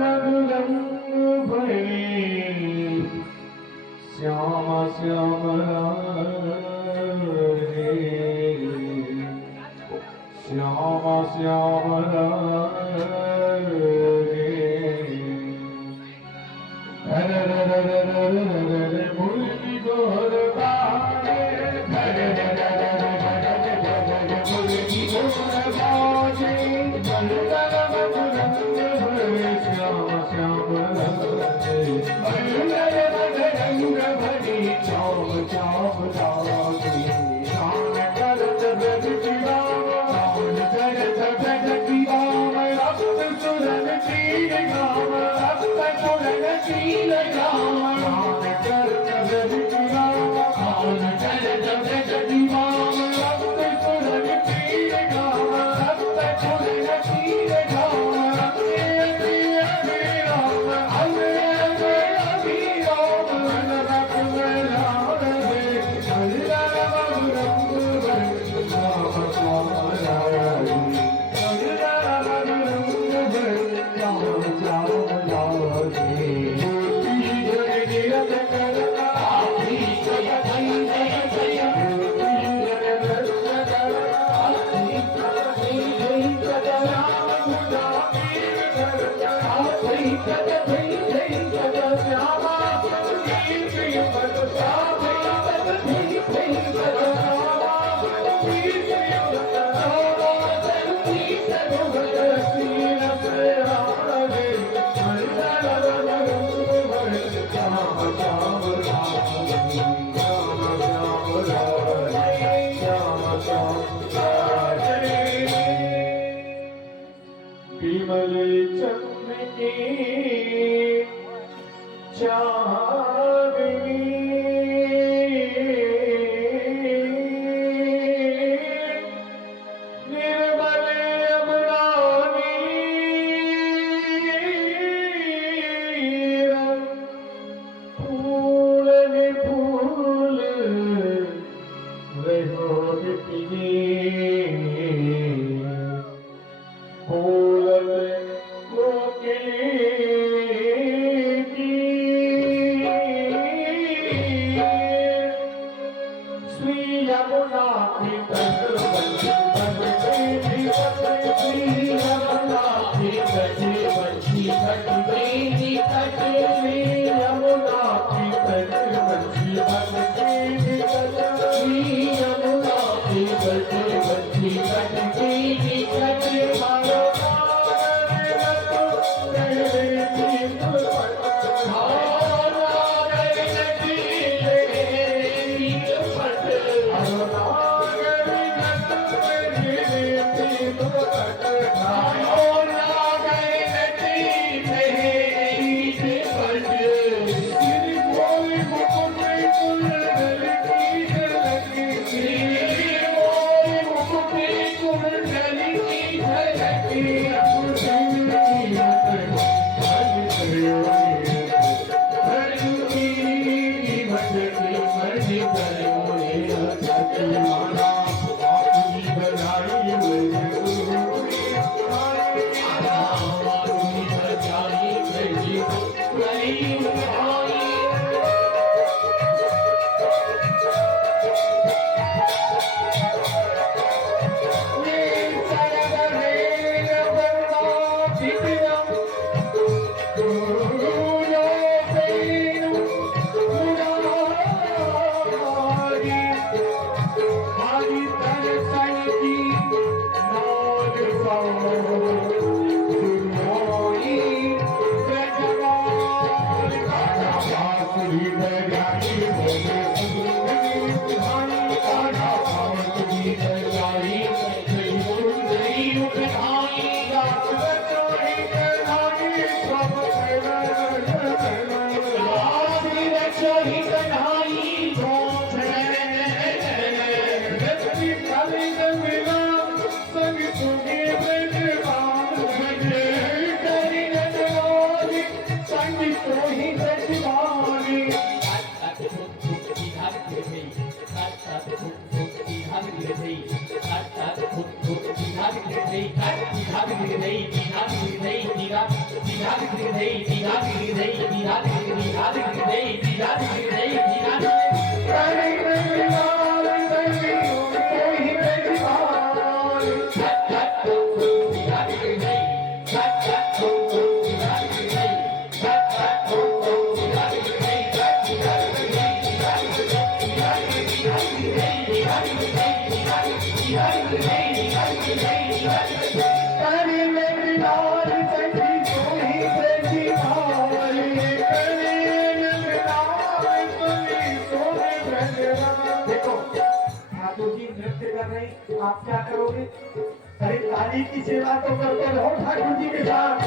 मधुरम भय श्याम श्याम रे श्याम श्याम रे मुरली गोर बाजे मुरली गोर बाजे श्याम श्याम रंग भरी चाम चाम राजी श्याम करत ब्रज राम करत ब्रज राम रक्त सुरन चीर राम रक्त सुरन चीर राम करत ब्रज राम करत ब्रज राम रक्त सुरन चीर राम रक्त सुरन चीर राम विमल चंद्र के चांदनी निर्मल अमरानी फूल ने फूल रहो पिए देखो ठाकुर जी नृत्य कर रहे हैं, आप क्या करोगे? अरे ताली की सेवा तो करते रहो ठाकुर जी के साथ।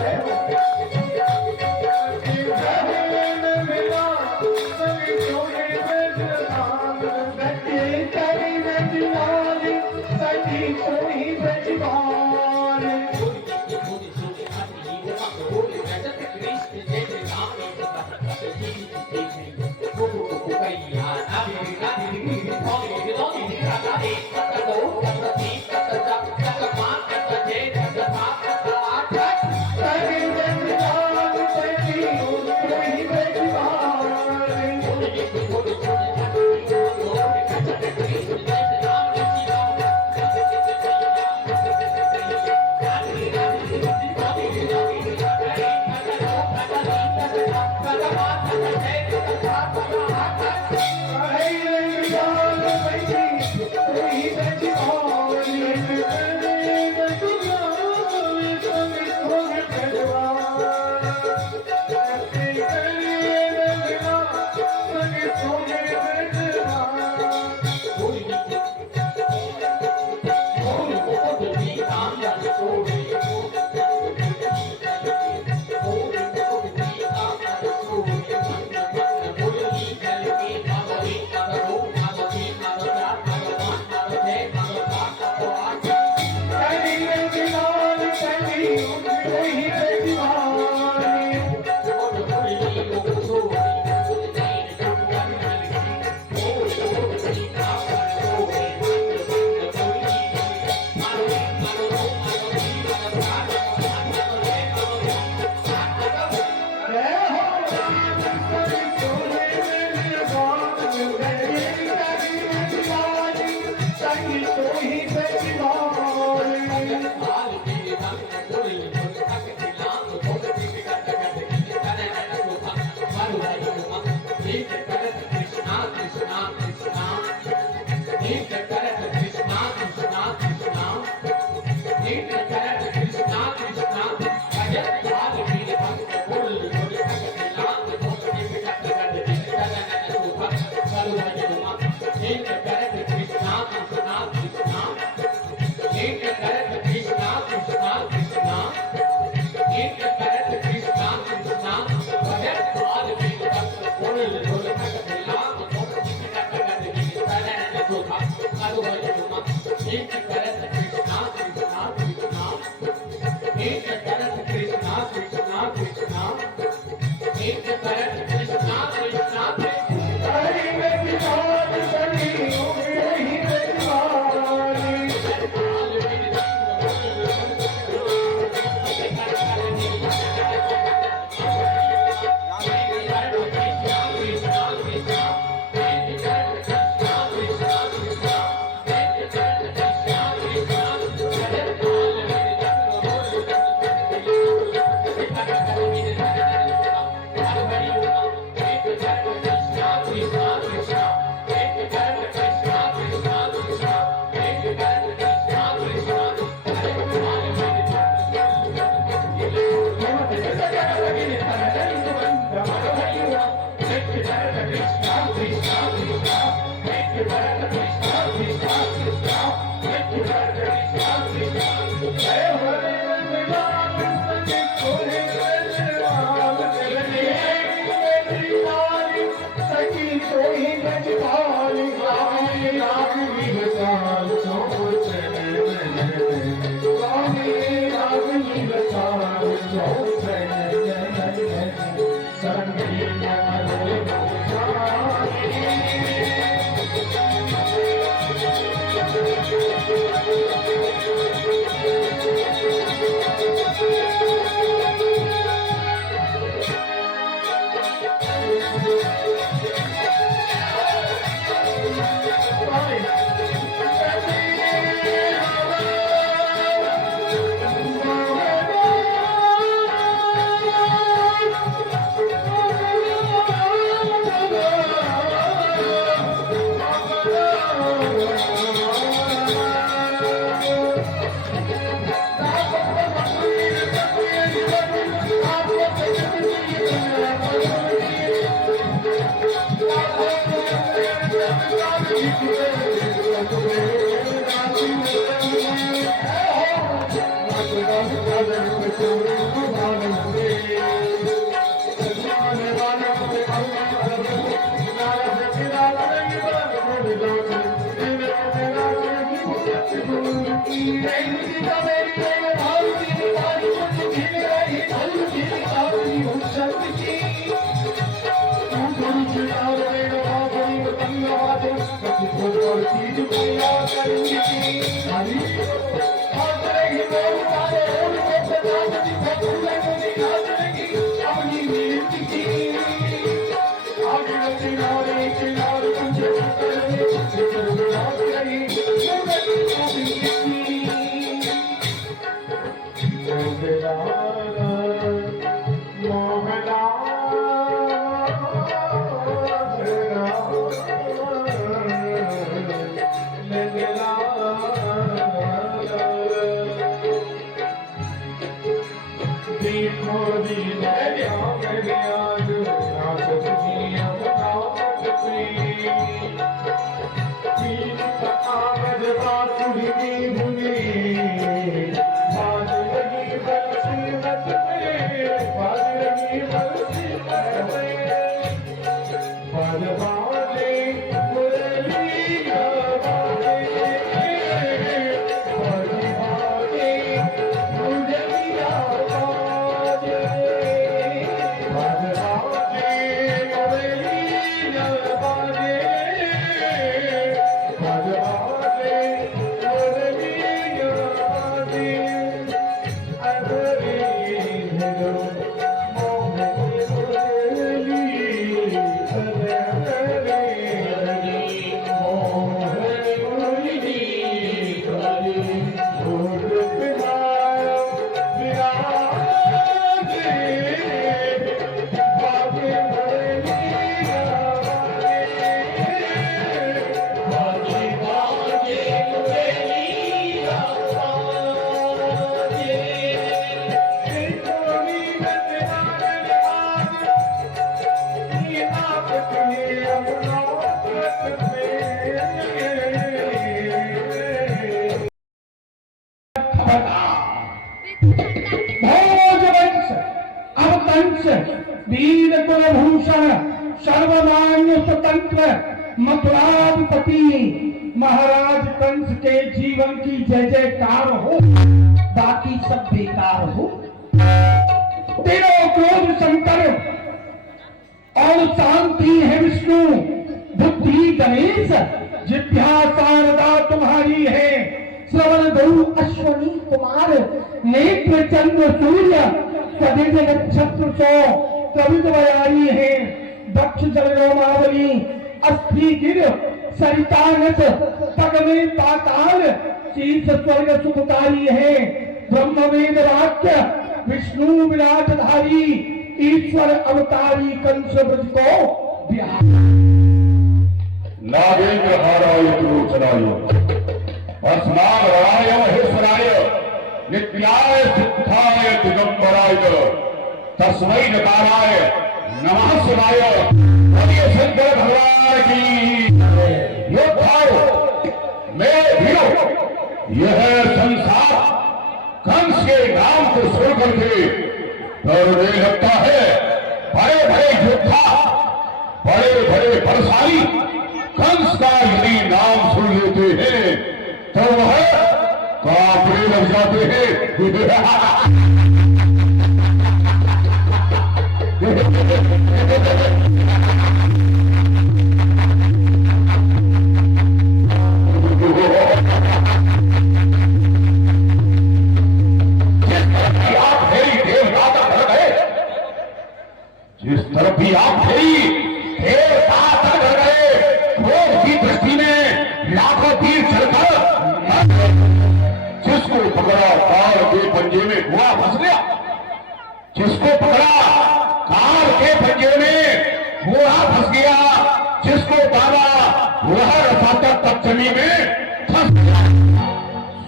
Hare Krishna, Krishna भोजवंश अवतंश वीर कुलभूषण सर्वमान्य स्वतंत्र मथुराधिपति महाराज कंस के जीवन की जय जयकार हो, बाकी सब बेकार हो। तेरो क्रोध शंकर और शांति है विष्णु, बुद्धि गणेश, जिभ्या शारदा तुम्हारी है, श्रवण गौ अश्वनी कुमार, नेत्र चंद्र सूर्य, सदिज नक्षत्र सो कवित बयारी है, दक्ष जलरोमावली, अस्थि गिर सरिता नच, पग में पाताल, शीर्ष स्वर्ग सुखकारी है, ब्रह्म वेद वाक्य विष्णु विराटधारी, ईश्वर अवतारी कंस ब्रज को बिहार। नागेंद्र हाराय त्रिलोचनाय भस्माय राय महेश्वराय नित्याय सिद्धाय दिगंबराय तस्मै नकाराय नमः शिवाय। बोलिए शंकर भगवान की। योद्धाओं, मेरे वीरों, यह संसार कंस के नाम को सुन करके डरने लगता है। बड़े बड़े योद्धा, बड़े बड़े बलशाली कंस का यदि नाम सुन लेते हैं तो वह कांपने लग जाते हैं। जिस तरफ भी आप फेरी देवता तक कर गए, क्रोध की दृष्टि में लाखों तीर चलकर जिसको पकड़ा काल के पंजे में हुआ फंस गया, जिसको पकड़ा काल के पंजे में हुआ फंस गया, जिसको पाला वह रसाता तपचनी में फंस गया।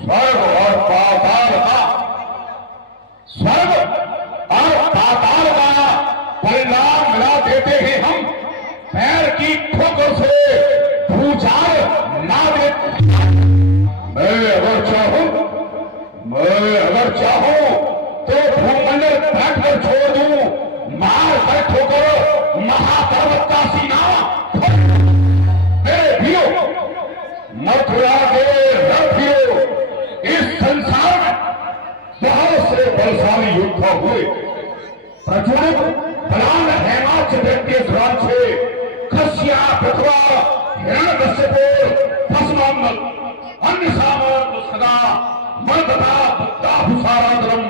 स्वर्ग और पाताल का परिणाम मिला देते हैं हम पैर की ठोकर से भूचाल मैं अगर चाहूं तो भूमंडल पलट कर छोड़ दूं, मार कर ठोकर महापर्वत का सीना। मेरे वीरों, मथुरा के रथियों, इस संसार में बहुत से बलशाली योद्धा हुए। प्रचुर बलान हेमाच के स्वराज से कश्या पृथ्वा हिरण्यकश्यप भस्मांगल अन्य सामर्थ सदा मर्दता भुसारांतरम।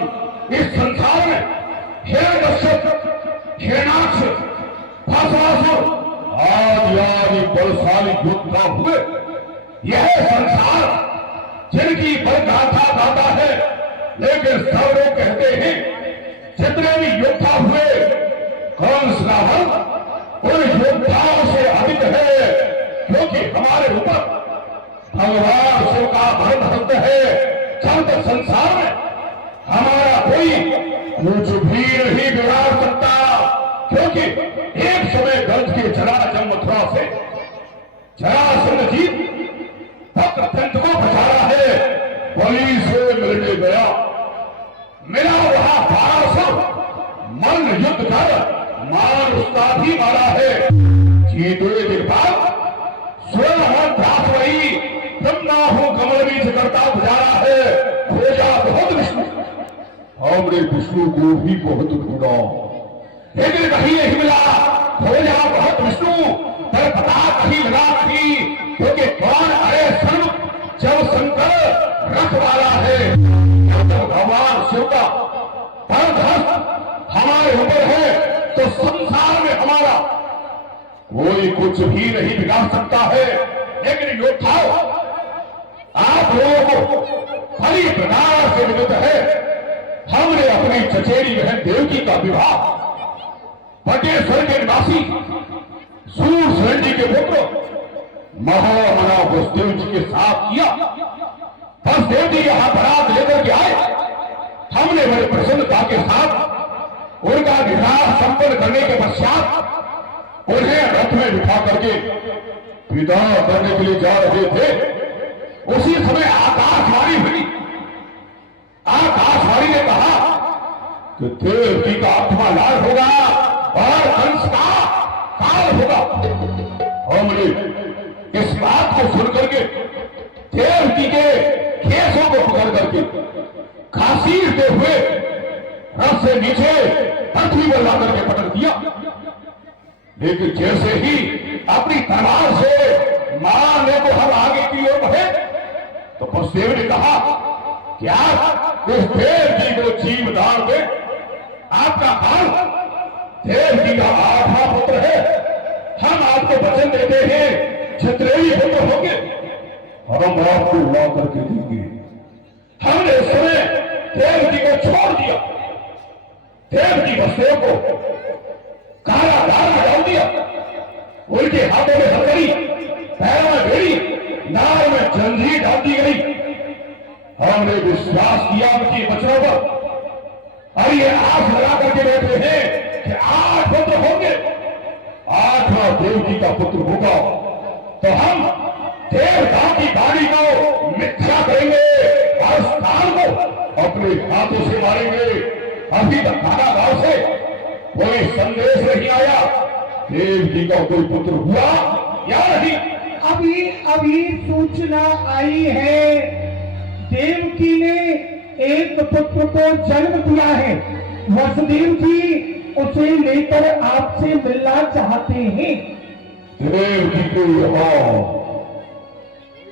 इस संसार में हिरण्यकश्यप हिरण्याक्ष भस्मासुर आदि आदि बलशाली योद्धा हुए। यह संसार जिनकी बलगाथा गाता है, लेकिन सब लोग कहते हैं जितने भी योद्धा हुए कंस रावण उन योद्धाओं से अधिक है, क्योंकि हमारे ऊपर भगवान शिव का भरण हस्त है। जब तक संसार में हमारा कोई कुछ भी नहीं बिगाड़ सकता, क्योंकि एक समय गंज के जरासंध मथुरा से जरासंध जी भक्त को बचाया है। बलि से मिलने गया, मिला वहां 1200 मन युद्ध कर मान उसका भी मारा है। जीते दिन बाद स्वयं दास वही ब्रह्मा हूं कमल बीच करता गुजारा है। खोजा बहुत विष्णु, हमने विष्णु को भी बहुत ढूंढा, लेकिन कहीं नहीं मिला। खोजा बहुत विष्णु, पर पता कहीं लगा नहीं, क्योंकि कौन अरे सर्व जब शंकर रखवाला है, जब भगवान शिव का परमहस्त हमारे ऊपर है, तो संसार में हमारा कोई कुछ भी नहीं बिगाड़ सकता है। लेकिन योद्धाओं, आप लोगों को बड़ी प्रकार से विदित है, हमने अपनी चचेरी बहन देवकी का विवाह बटेश्वर के निवासी सूरसेन जी के पुत्र महामना वसुदेव जी के साथ किया। वसुदेव जी यहां बारात लेकर के आए, हमने बड़े प्रसन्नता के साथ उनका विवाह संपन्न करने के पश्चात उन्हें रथ में बिठा करके विदा करने के लिए जा रहे थे। उसी समय आकाशवाणी हुई। आकाशवाणी ने कहा कि देवकी का आत्मा लाल होगा और कंस का काल होगा। हमने इस बात को सुन करके देवकी के केसों को पकड़ करके घसीटते हुए रथ से नीचे पृथ्वी पर ला करके पटक दिया। लेकिन जैसे ही अपनी तलवार से मारने को हम आगे की ओर बढ़े, तो वसुदेव ने कहा कि आप उस देव जी को जीवदान दे। आपका काल देव जी का 8वां पुत्र है। हम आपको वचन देते हैं, जितने भी पुत्र होंगे हम आपको ला करके देंगे। हमने उस समय देव जी को छोड़ दिया। देव जी वसुदेव को कारागार में डाल दिया। उनके हाथों में हथकड़ी, पैरों में बेड़ी, नाव में जंजीर डाल दी गई। हमने विश्वास किया उनकी वचनों पर, और ये आस लगा करके बैठे हैं कि 8 पुत्र होंगे, 8वां देव जी का पुत्र होगा तो हम देवता की गाड़ी को मिथ्या करेंगे और स्थान को अपने हाथों से मारेंगे। अभी तक खाना गांव से कोई संदेश नहीं आया देव जी का कोई पुत्र हुआ या नहीं। अभी सूचना आई है, देवकी ने एक पुत्र को जन्म दिया है। वसुदेव जी उसे लेकर आपसे मिलना चाहते हैं। देव जी को यहाँ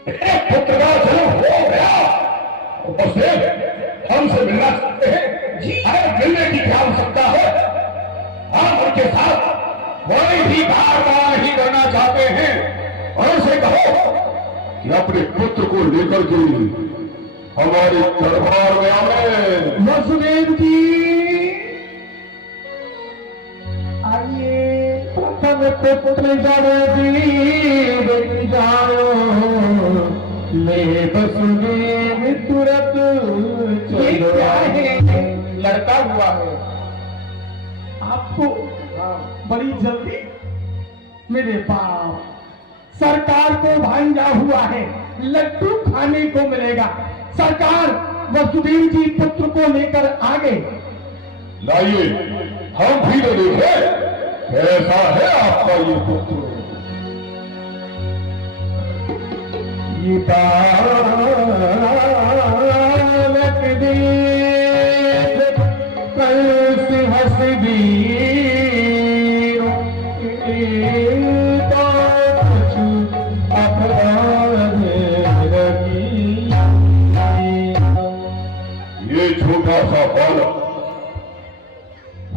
एक पुत्र का जन्म हो गया, वसुदेव हमसे मिलना चाहते हैं जी। अरे मिलने की क्या आवश्यकता है, हम उनके साथ कोई भी वार्ता नहीं करना चाहते हैं। और उसे कहो कि अपने पुत्र को लेकर के हमारे दरबार में आए। वसुदेव जी आइए, प्रथम पुत्र जब दीव जाओ, ले वसुदेव तुरंत चलो। क्या है, लड़का हुआ है आपको बड़ी जल्दी। मेरे बाप सरकार को भांजा हुआ है, लड्डू खाने को मिलेगा। सरकार वसुदेव जी पुत्र को लेकर आ गए। लाइए हम भी तो देखे कैसा है आपका ये पुत्र। ये बालक देख कंस हंस वीर अपराध रही। ये छोटा सा बालक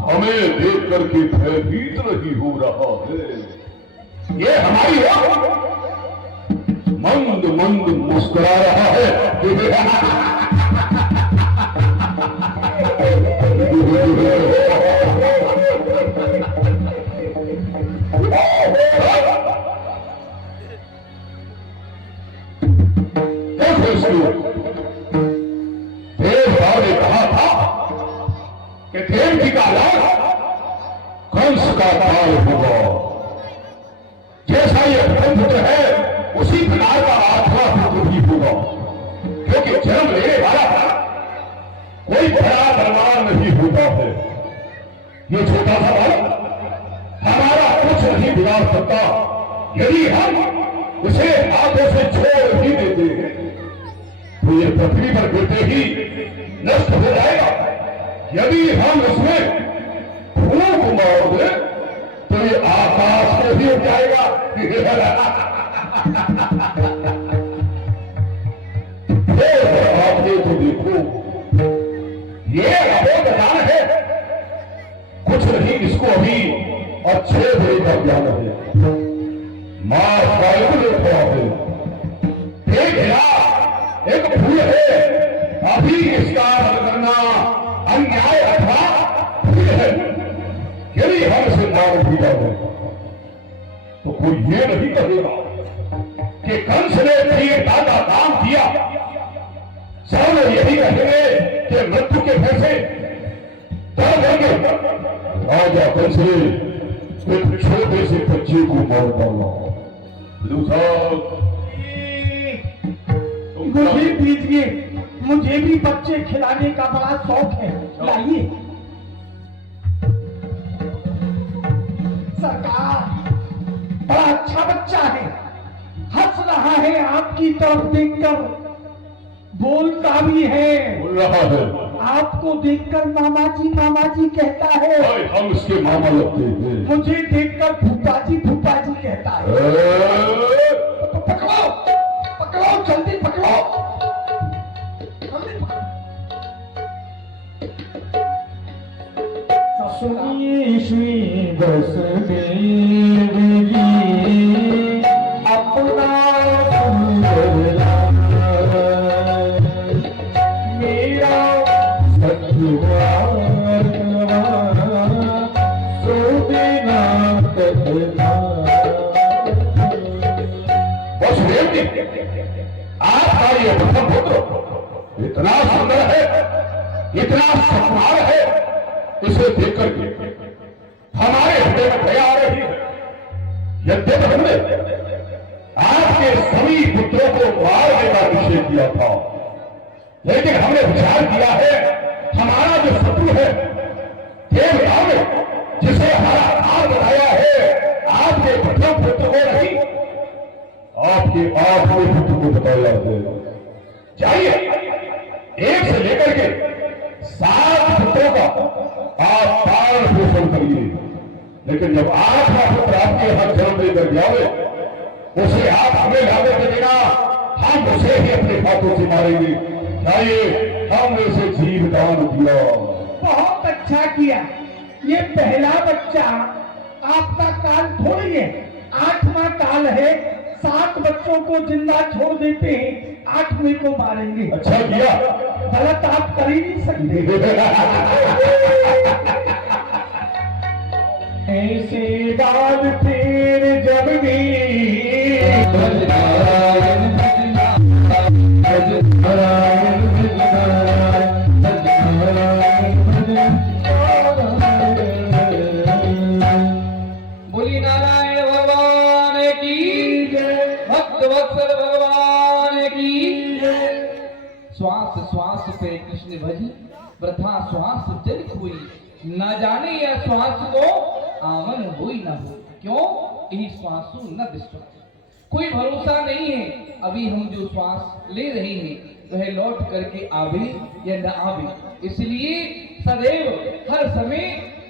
हमें देख करके भयभीत नहीं हो रहा है। ये हमारी ओर मंद मंद मुस्कुरा रहा है। देखो इसको, देवता ने कहा था कि देवकी का लाल कंस का काल होगा। जैसा ये पुत्र है उसी प्रकार का आत्मा पुत्र भी होगा, क्योंकि जन्म लेने वाला कोई बड़ा बलवान नहीं होता है। ये छोटा सा बालक हमारा कुछ नहीं बिगाड़ सकता। यदि हम उसे हाथों से छोड़ ही देते हैं तो ये पृथ्वी पर गिरते ही नष्ट हो जाएगा। यदि हम उसमें फूक मार दें तो ये आकाश में भी उठ जाएगा। आपने तो देखो ये अबोधदान है, कुछ नहीं इसको अभी अच्छे बुरे का ज्ञान है। मां वायु देखो आपने एक हिला एक फूल है, अभी इसका हल करना अन्याय अथवा फूल है। यदि हम इसे मार भी जाए तो कोई ये नहीं कहेगा कि कंस ने ठीक दादा काम किया। सब यही कहेंगे कि मृत्यु के पैसे तब देंगे। राजा कंस ने एक छोटे से बच्चे को मार डाला। मुझे दीजिए, मुझे भी बच्चे खिलाने का बड़ा शौक है, लाइए। सरकार बड़ा अच्छा बच्चा है, हंस रहा है आपकी तरफ देखकर, बोलता भी है, बोल रहा है, आपको देखकर मामा जी कहता है, हम इसके मामा लगते हैं। मुझे देखकर फूफा जी कहता है। तो पकड़ो पकड़ो, जल्दी पकड़ो, जल्दी पकड़ो। सुनिए श्री वसुदेव जी अपना सुंदर लाल, मेरा सतवार सो देना कहना। वसुदेव जी आपका ये प्रथम पुत्र इतना सुंदर है, इतना सत्कार है, इसे देख करके हमारे हृदय में दया आ रही है। यद्यपि हमने आपके सभी पुत्रों को मारने का निश्चय किया था, लेकिन हमने विचार किया है हमारा जो शत्रु है देवताओं ने जिसे हमारा हार बनाया है, आपके प्रथम पुत्र को नहीं, आपके आठवें पुत्र को बताया है। जाइए एक से लेकर के 7 पुत्रों का आप पालन पोषण करिए, लेकिन जब 8वां पुत्र आपके यहां जन्म लेकर जाओगे उसे आप हमें लाने के देना, हम उसे ही अपने हाथों से मारेंगे। जाइए हमने उसे जीव दान दिया। बहुत अच्छा किया। ये पहला बच्चा आपका काल थोड़ी है, 8वां काल है। 7 बच्चों को जिंदा छोड़ देते हैं, 8वें को मारेंगे। अच्छा किया। गलत आप कर ही नहीं सकते। ऐसे बात फिर जब भी बोली नारायण भगवान की जय। वत्सल भगवान की। श्वास श्वास पे कृष्ण भजी, वृथा श्वास जल कोई, न जाने यह श्वास को आवन होई न हो। क्यों? यही श्वासु न विश्वास, कोई भरोसा नहीं है। अभी हम जो श्वास ले रहे हैं वह लौट करके आवे या न आवे, इसलिए सदैव हर समय,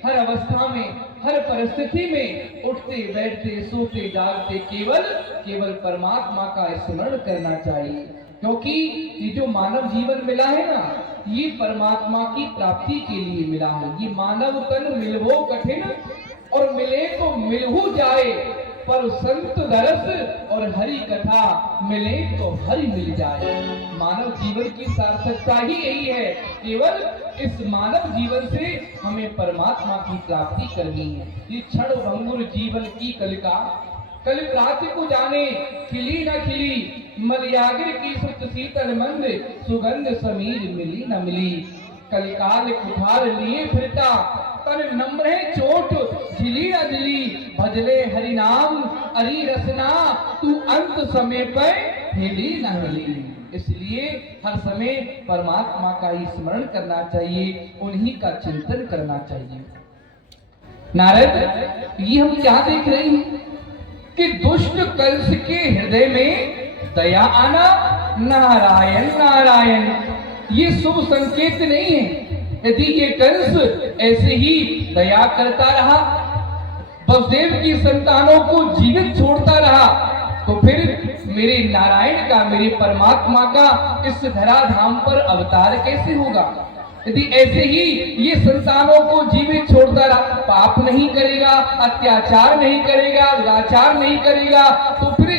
हर अवस्था में, हर परिस्थिति में उठते बैठते सोते जागते केवल परमात्मा का स्मरण करना चाहिए। क्योंकि ये जो मानव जीवन मिला है ना, ये परमात्मा की प्राप्ति के लिए मिला है। ये मानव तन मिलवो कठिन और मिले तो मिलहु जाए, पर संत दरस और हरि कथा मिले तो हरि मिल जाए। मानव जीवन की सार्थकता ही यही है, केवल इस मानव जीवन से हमें परमात्मा की प्राप्ति करनी है। ये क्षण भंगुर जीवन की कलिका, कल प्रातः को जाने खिली न खिली, मलयागिर की सुत शीतल मंद, सुगंध समीर मिली न मिली। कलिकाल कुठार लिए फिरता, तन नम्र है चोट झिली न झिली। भजले हरि नाम अरि रसना, तू अंत समय पर हिली न हिली। इसलिए हर समय परमात्मा का ही स्मरण करना चाहिए, उन्हीं का चिंतन करना चाहिए। नारद, ये हम क्या देख रहे हैं कि दुष्ट कंस के हृदय में दया आना, नारायण नारायण, ये शुभ संकेत नहीं है। यदि ये कंस ऐसे ही दया करता रहा, वसुदेव की संतानों को जीवित छोड़ता रहा, तो फिर मेरे नारायण का, मेरे परमात्मा का इस धराधाम पर अवतार कैसे होगा? यदि ऐसे ही ये संतानों को जीवित छोड़ता रहा, पाप नहीं करेगा, अत्याचार नहीं करेगा, दुराचार नहीं करेगा, तो फिर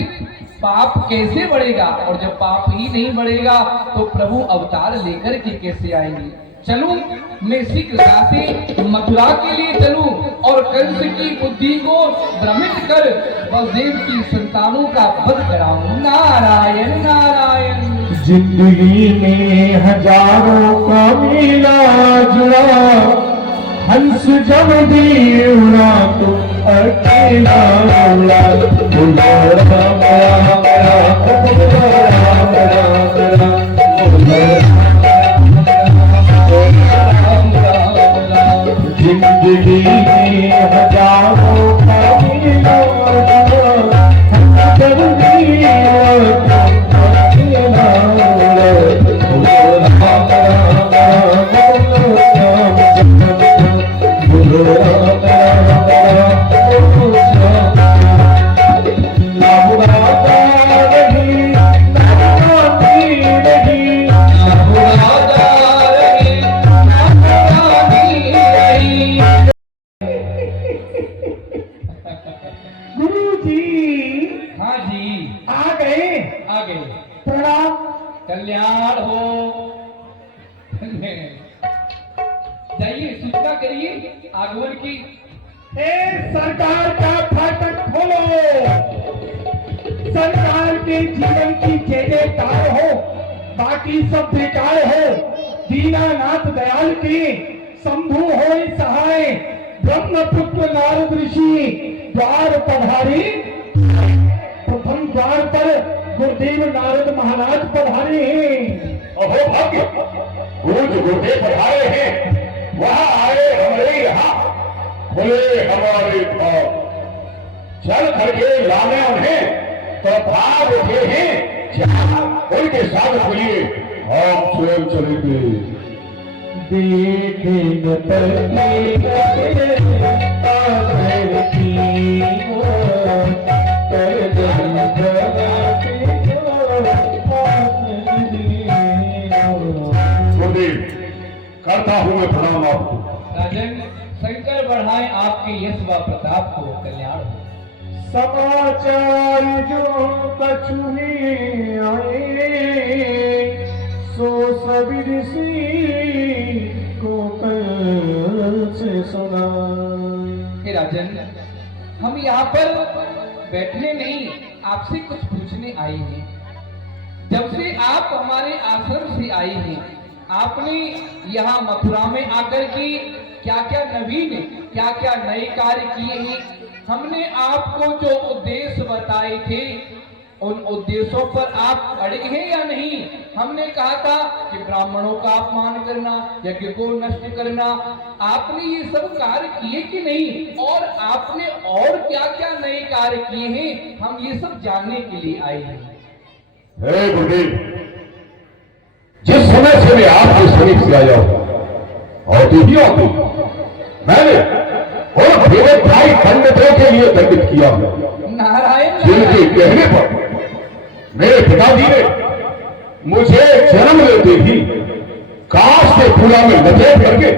पाप कैसे बढ़ेगा? और जब पाप ही नहीं बढ़ेगा तो प्रभु अवतार लेकर के कैसे आएंगे? चलूं मैं इसी कृपा से मथुरा के लिए चलूं और कंस की बुद्धि को भ्रमित कर वसुदेव की संतानों का वध कराऊं। नारायण नारायण। जिंदगी में हजारों का मेला जुड़ा, हंस जब भी उड़ा तो अकेला उड़ा। जिंदगी में हजारों का मेला जुड़ा, हंस जब भी उड़ा तो अकेला कल्याण हो। जाइए सूचना करिए आगमन की। सरकार का फाटक खोलो, सरकार के जीवन की जय जयकार हो, बाकी सब बेकार हो। दीनानाथ दयाल के शंभु हो सहाय, ब्रह्मपुत्र नारद ऋषि द्वार पधारे। प्रथम द्वार पर गुरुदेव नारद महाराज पधारे हैं। अहो भाग्य, गुरुदेव पधारे हैं, वहां आए हमारे यहाँ, खुले हमारे भाव, चल करके लाने उन्हें तो भाव उठे हैं, उनके साथ बोलिए हम स्वयं चलेंगे। देखें करता हूँ मैं प्रणाम आपको। राजन, शंकर बढ़ाए आपके यश व प्रताप को, कल्याण हो। समाचार जो कछुए आए, सो सभी ऋषि को कल से सुना। हे राजन, हम यहाँ पर बैठने नहीं, आपसे कुछ पूछने आए हैं। जब से आप हमारे आश्रम से आए हैं, आपने यहाँ मथुरा में आकर के क्या क्या नवीन, क्या क्या नए कार्य किए हैं। हमने आपको जो उद्देश्य बताए थे उन उद्देश्यों पर आप अड़े हैं या नहीं? हमने कहा था कि ब्राह्मणों का अपमान करना, यज्ञ को नष्ट करना, आपने ये सब कार्य किए कि नहीं? और आपने और क्या क्या नए कार्य किए हैं, हम ये सब जानने के लिए आए हैं। हे गुरुदेव, जिस समय से मैं आपके समीप से आया हूं और ही आती मैंने और केवल भाई पंडितों के लिए दंडित किया नारायण जिनके कहने पर मेरे पिताजी ने मुझे जन्म लेते ही काश के पूरा में लपेट करके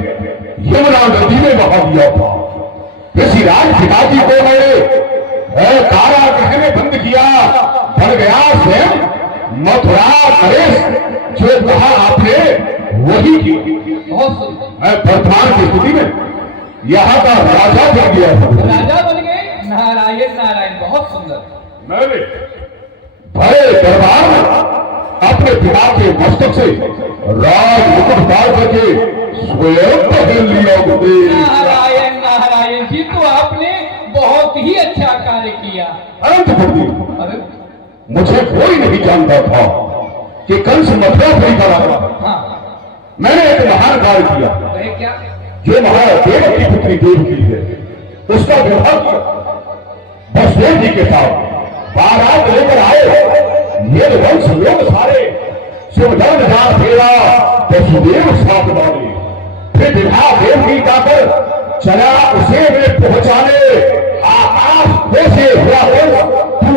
यमुना नदी में बहा दिया था। इसी राज पिताजी को मैंने कारागृह में बंद किया, बन गया स्वयं मथुरा नरेश। जो कहा आपने वही किया। मैं वर्तमान की स्थिति में यहाँ का राजा बन गया। राजा बन गए। नारायण नारायण, बहुत सुंदर। मैंने बड़े दरबार में अपने पिता के मस्तक से राज मुकुट उतार करके स्वयं पहन लिया। नारायण नारायण जी, तो आपने बहुत ही अच्छा कार्य किया। अरे मुझे कोई नहीं जानता था कि कंस मथुरापुरी का राजा। हाँ, मैंने एक महान कार्य किया। वह क्या? जो महादेव की पुत्री देवकी है उसका विवाह किया। वसुदेव जी के साथ बारात लेकर आए। ये वंश लोग सारे सुभद्र जान फेरा वसुदेव साथ डाले। फिर विवाह देवकी जाकर चला उसे में पहुंचाने। आकाश से हुआ तू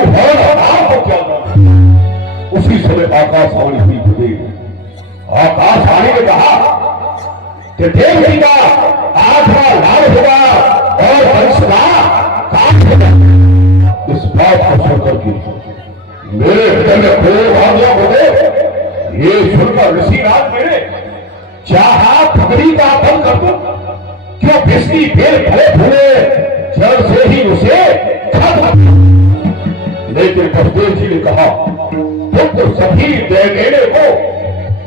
को क्या उसी समय आकाशवाणी हुई। गुरुदेव आकाशवाणी ने कहा कि देवकी का 8वां लाभ होगा और वंश का काट होगा। इस बात को सुनकर के मेरे हृदय में क्रोध आ गया। बोले ये सुनकर ऋषिराज मेरे चाहा पगड़ी का बंद कर दो, क्यों बिस्की बेल भले भूले जड़ से ही उसे खत्म। लेकिन वसुदेव जी ने कहा तुम तो सभी देने को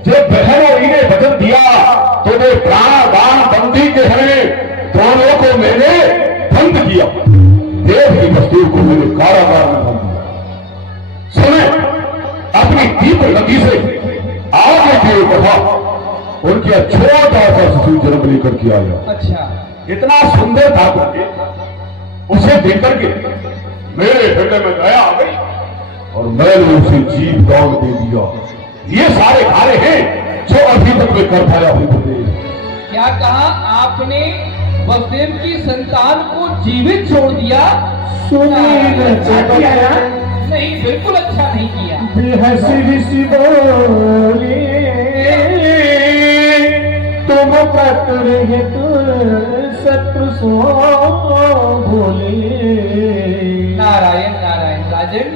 जब बहनों ने वचन दिया तो वे प्राणदान बंदी के हैं, दोनों को मैंने बंद किया। देव की वसुदेव को मैंने कारागार में बंद दिया। समय अपनी तीव्र गति से आगे की कहा उनके छोटा सा शिशु जन्म लेकर के आया। अच्छा, इतना सुंदर था करके उसे देख करके मेरे हृदय में दया आ गई और मैंने उसे जीव दान दे दिया। ये सारे कार्य हैं जो अभी तक मैं कर पाया हूं। क्या कहा आपने? वसुदेव की संतान को जीवित छोड़ दिया? नहीं, बिल्कुल अच्छा नहीं किया। तुम शत्रु सो बोले। नारायण नारायण राजन,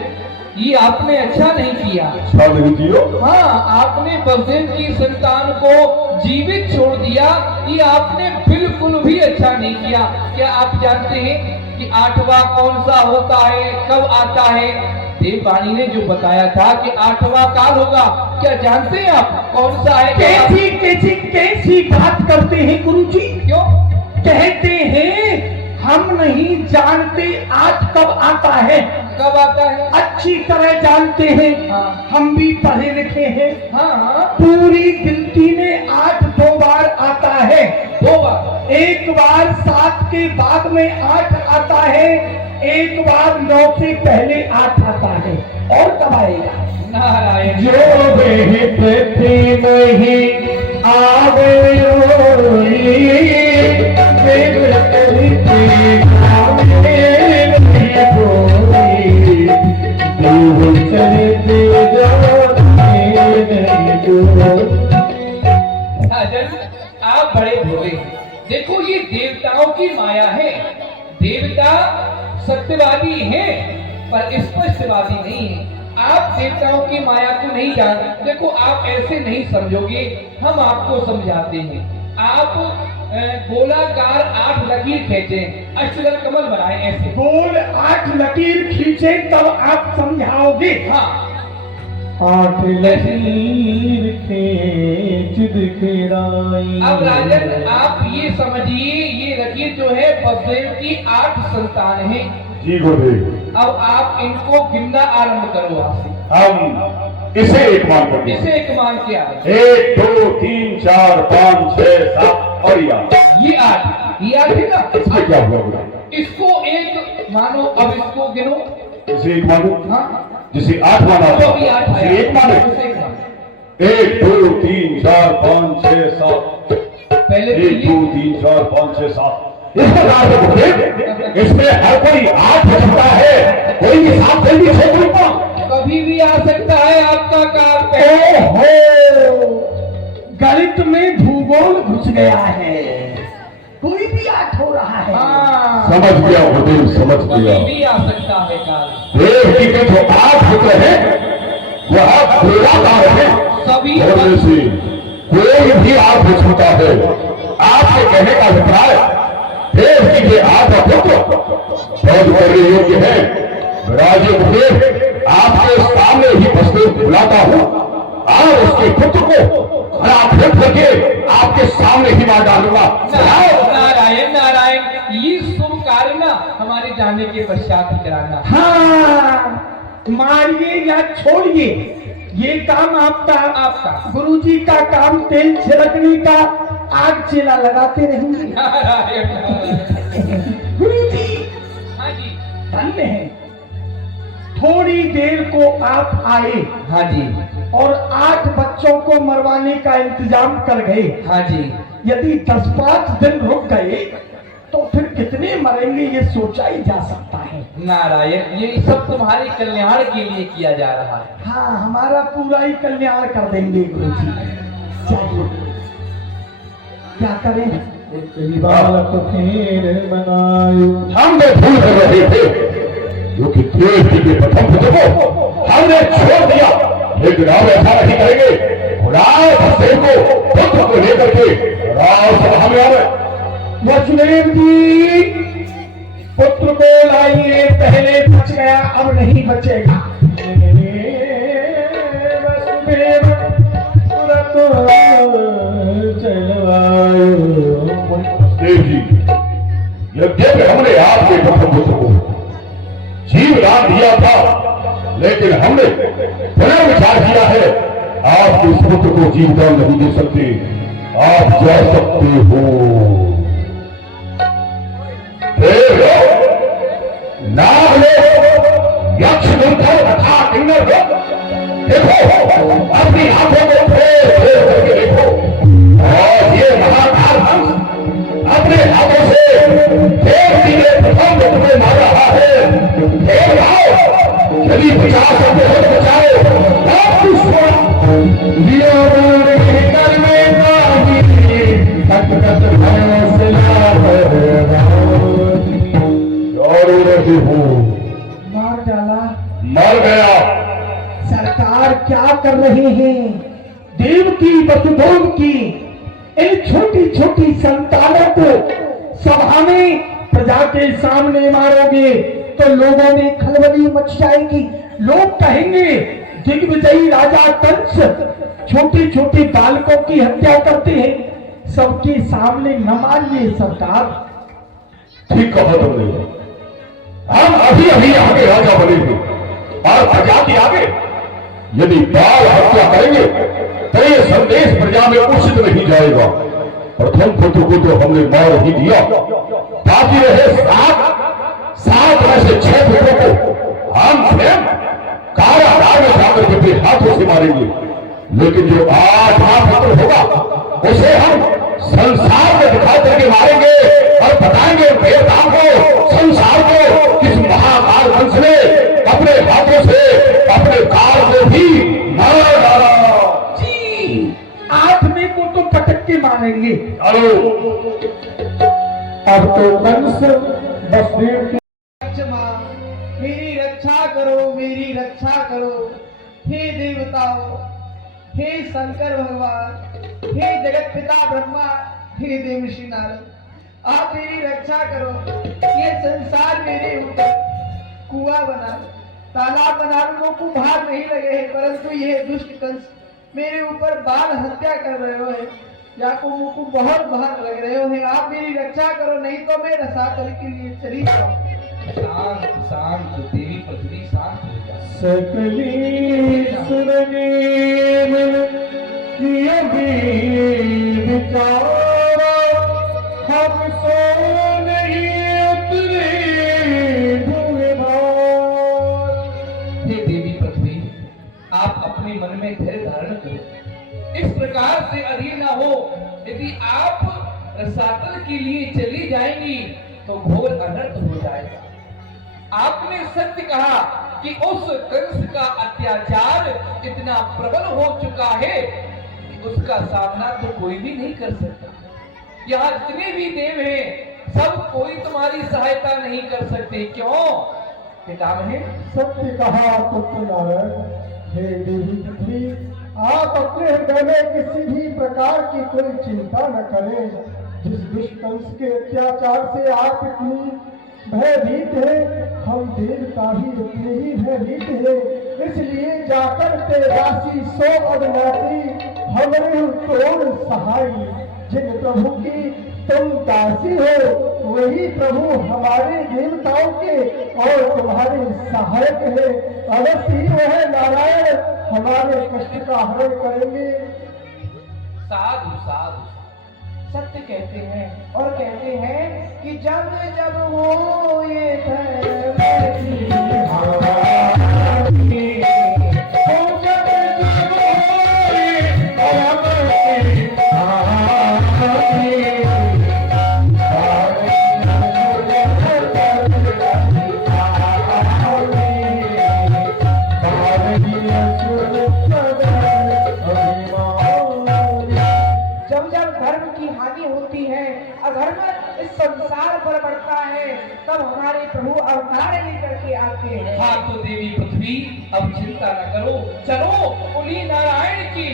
ये आपने अच्छा नहीं किया। अच्छा नहीं किया? हाँ, आपने वसुदेव की संतान को जीवित छोड़ दिया, ये आपने बिल्कुल भी अच्छा नहीं किया। क्या आप जानते हैं कि 8वां कौन सा होता है, कब आता है? देववाणी ने जो बताया था कि 8वां काल होगा, क्या जानते हैं आप कौन सा है? कैसी बात करते हैं गुरुजी? क्यों? कहते हैं हम नहीं जानते 8 कब आता है। कब आता है? अच्छी तरह जानते हैं। हाँ। हम भी पढ़े लिखे हैं। हाँ, पूरी गिनती में 8 2 बार आता है। 2 बार। एक बार 7 के बाद में 8 आता है, एक बार 9 से पहले 8 आता है। और कब आएगा? नारायण। जो पृथ्वी नहीं आवे आप बड़े भोले। देखो, ये देवताओं की माया है। देवता सत्यवादी हैं पर स्पष्टवादी नहीं है। आप देवताओं की माया को नहीं जानते। देखो, आप ऐसे नहीं समझोगे, हम आपको समझाते हैं। आप गोलाकार 8 लकीर खींचे, अष्टदल कमल बनाए, ऐसे गोल 8 लकीर खींचे तब आप समझाओगे। हाँ, 8 लकीर खींच दिखराई। अब राजन आप ये समझिए, ये लकीर जो है वसुदेव की 8 संतान है। जी गुरुदेव। अब आप इनको गिनना आरंभ करो वहां से। हम इसे एक मान कर इसे एक मान के आए। 1 2 3 4 5 6 7 और ये 8 है ना। इसमें क्या हुआ बोला? इसको एक मानो, अब इसको गिनो। इसे एक मानो। हाँ, जिसे 8 माना तो भी 8 इसे एक मानो। 1 2 3 4 5 6 7 पहले 1 2 3 4 5 6 7 इस प्रकार से बोले। इसमें हर कोई 8 हो सकता है, कोई भी 7 कोई भी 6 कोई 5 कभी भी आ सकता है आपका काम। ओहो, गणित में भूगोल घुस गया है, कोई भी 8 हो रहा है। हाँ, समझ गया गुरुदेव, समझ गया। कभी भी आ सकता है काल। देव जी के जो 8 होते हैं वह गोलाकार है, सभी बोलने से कोई भी 8 हो सकता है। आपके कहने का अभिप्राय देव जी के 8 पुत्र बहुत बड़े योग्य है। राजेंद्र आपके सामने ही वसुदेव बुलाता हूँ और उसके पुत्र को खड़ा करके आपके सामने ही मार डालूंगा। नारायण नारायण, ये शुभ कार्य ना हमारे जाने के पश्चात ही कराना। हाँ, मारिए या छोड़िए, ये काम आपका गुरुजी का काम तेल छिड़कने का, आग चेला लगाते रहेंगे। नारायण नारायण। गुरुजी हाँ जी, धन्य है, थोड़ी देर को आप आए। हाँ जी, और 8 बच्चों को मरवाने का इंतजाम कर गए। हाँ जी। यदि 10-5 दिन रुक गए तो फिर कितने मरेंगे ये सोचा ही जा सकता है। नारायण, ये सब तुम्हारे कल्याण के लिए किया जा रहा है। हाँ, हमारा पूरा ही कल्याण कर देंगे गुरुजी। चलिए क्या करें, तो फिर बनायो। हम तो भूल कर रहे थे क्योंकि देव जी के प्रथम पुत्र को हमने छोड़ दिया, लेकिन हम ऐसा नहीं करेंगे। वसुदेव को पुत्र को लेकर के राव सभा में आवे। वसुदेव जी पुत्र को लाइए, पहले बच गया अब नहीं बचेगा। वसुदेव देव जी, यद्यपि हमने आपके प्रथम पुत्र को जीव दान दिया था, लेकिन हमने पुनर्विचार किया है। आप इस पुत्र को जीव दान नहीं दे सकते, आप जा सकते हो। नाग लोग, यक्ष मंथर तथा किन्नर लोग, देखो अपनी आंखों को फेर फेर करके देखो, और ये महाकाल हंस अपने हाथों से देव जी के प्रथम पुत्र को मार रहा है। देव भाव, यदि बचा सकते हो तो बचाओ। आप कुछ मार डाला, मर गया। सरकार क्या कर रहे हैं? देव की वसुदेव की इन छोटी छोटी संतानों को सभा में प्रजा के सामने मारोगे तो लोगों में खलबली मच जाएगी। लोग कहेंगे दिग्विजयी राजा कंस छोटे छोटे बालकों की हत्या करते हैं। सबके सामने न मारिए सरकार। ठीक कहा तुमने। हम अभी अभी आगे राजा बने थे और प्रजा के आगे यदि बाल हत्या करेंगे तो ये संदेश प्रजा में उचित नहीं जाएगा। प्रथम पुत्र को तो हमने मार ही दिया, बाकी रहे 7 में से 6 पुत्रों को हम स्वयं कारागार में जाकर के अपने हाथों से मारेंगे। लेकिन जो 8वां पुत्र होगा उसे हम संसार में दिखा करके मारेंगे और बताएंगे देवताओं को, संसार को, किस महाकाल वंश ने अपने हाथों से अपने काल को भी मार डाला। जी, 8वें को तो पटक के मारेंगे। अरे अब तो कंस वसुदेव के मेरी रक्षा करो, मेरी रक्षा करो, हे देवताओं, हे शंकर भगवान, हे जगत पिता ब्रह्मा, हे देव श्री नारद, आप मेरी रक्षा करो। ये संसार मेरे ऊपर कुआं बना, तालाब बना, लोगों को भार नहीं लगे हैं, परंतु ये दुष्ट कंस मेरे ऊपर बाल हत्या कर रहे हो है, या को मुझको बहुत भार लग रहे हो है। आप मेरी रक्षा करो, नहीं तो मैं रसातल के लिए चली जाऊं। शांत शांत देवी पृथ्वी शांत हो जाए। सकली सुरने मन किया विचारा हम सो नहीं उतरे धुएंधार। हे देवी पृथ्वी, आप अपने मन में धैर्य धारण करो। इस प्रकार से अधीर न हो। यदि आप रसातल के लिए चली जाएंगी तो घोर अनर्थ हो जाएगा। आपने सत्य कहा कि उस कंस का अत्याचार इतना प्रबल हो चुका है कि उसका सामना तो कोई भी नहीं कर सकता। यहाँ जितने भी देव हैं सब कोई तुम्हारी सहायता नहीं कर सकते। क्यों? नाम है सत्य कहा पुत्र नारायण। हे देवी पृथ्वी, आप अपने हृदय में किसी भी प्रकार की कोई चिंता न करें। जिस दुष्ट कंस के अत्याचार से आप इतनी भयभीत हैं, हम देवता भी उतने ही भयभीत हैं। इसलिए जाकर तेजासी सो अविनाशी हमरे तोड़ सहाय। जिन प्रभु की तुम दासी हो वही प्रभु हमारे देवताओं के और तुम्हारे सहायक है। अवश्य ही वह नारायण हमारे कष्ट का हरण करेंगे। साधु साधु सत्य कहते हैं और कहते हैं कि जब जब हो ये धर्म की अधर्म इस संसार पर बढ़ता है तब हमारे प्रभु अवतार लेकर के आते हैं। हाँ तो देवी पृथ्वी अब चिंता न करो, चलो बोली नारायण की।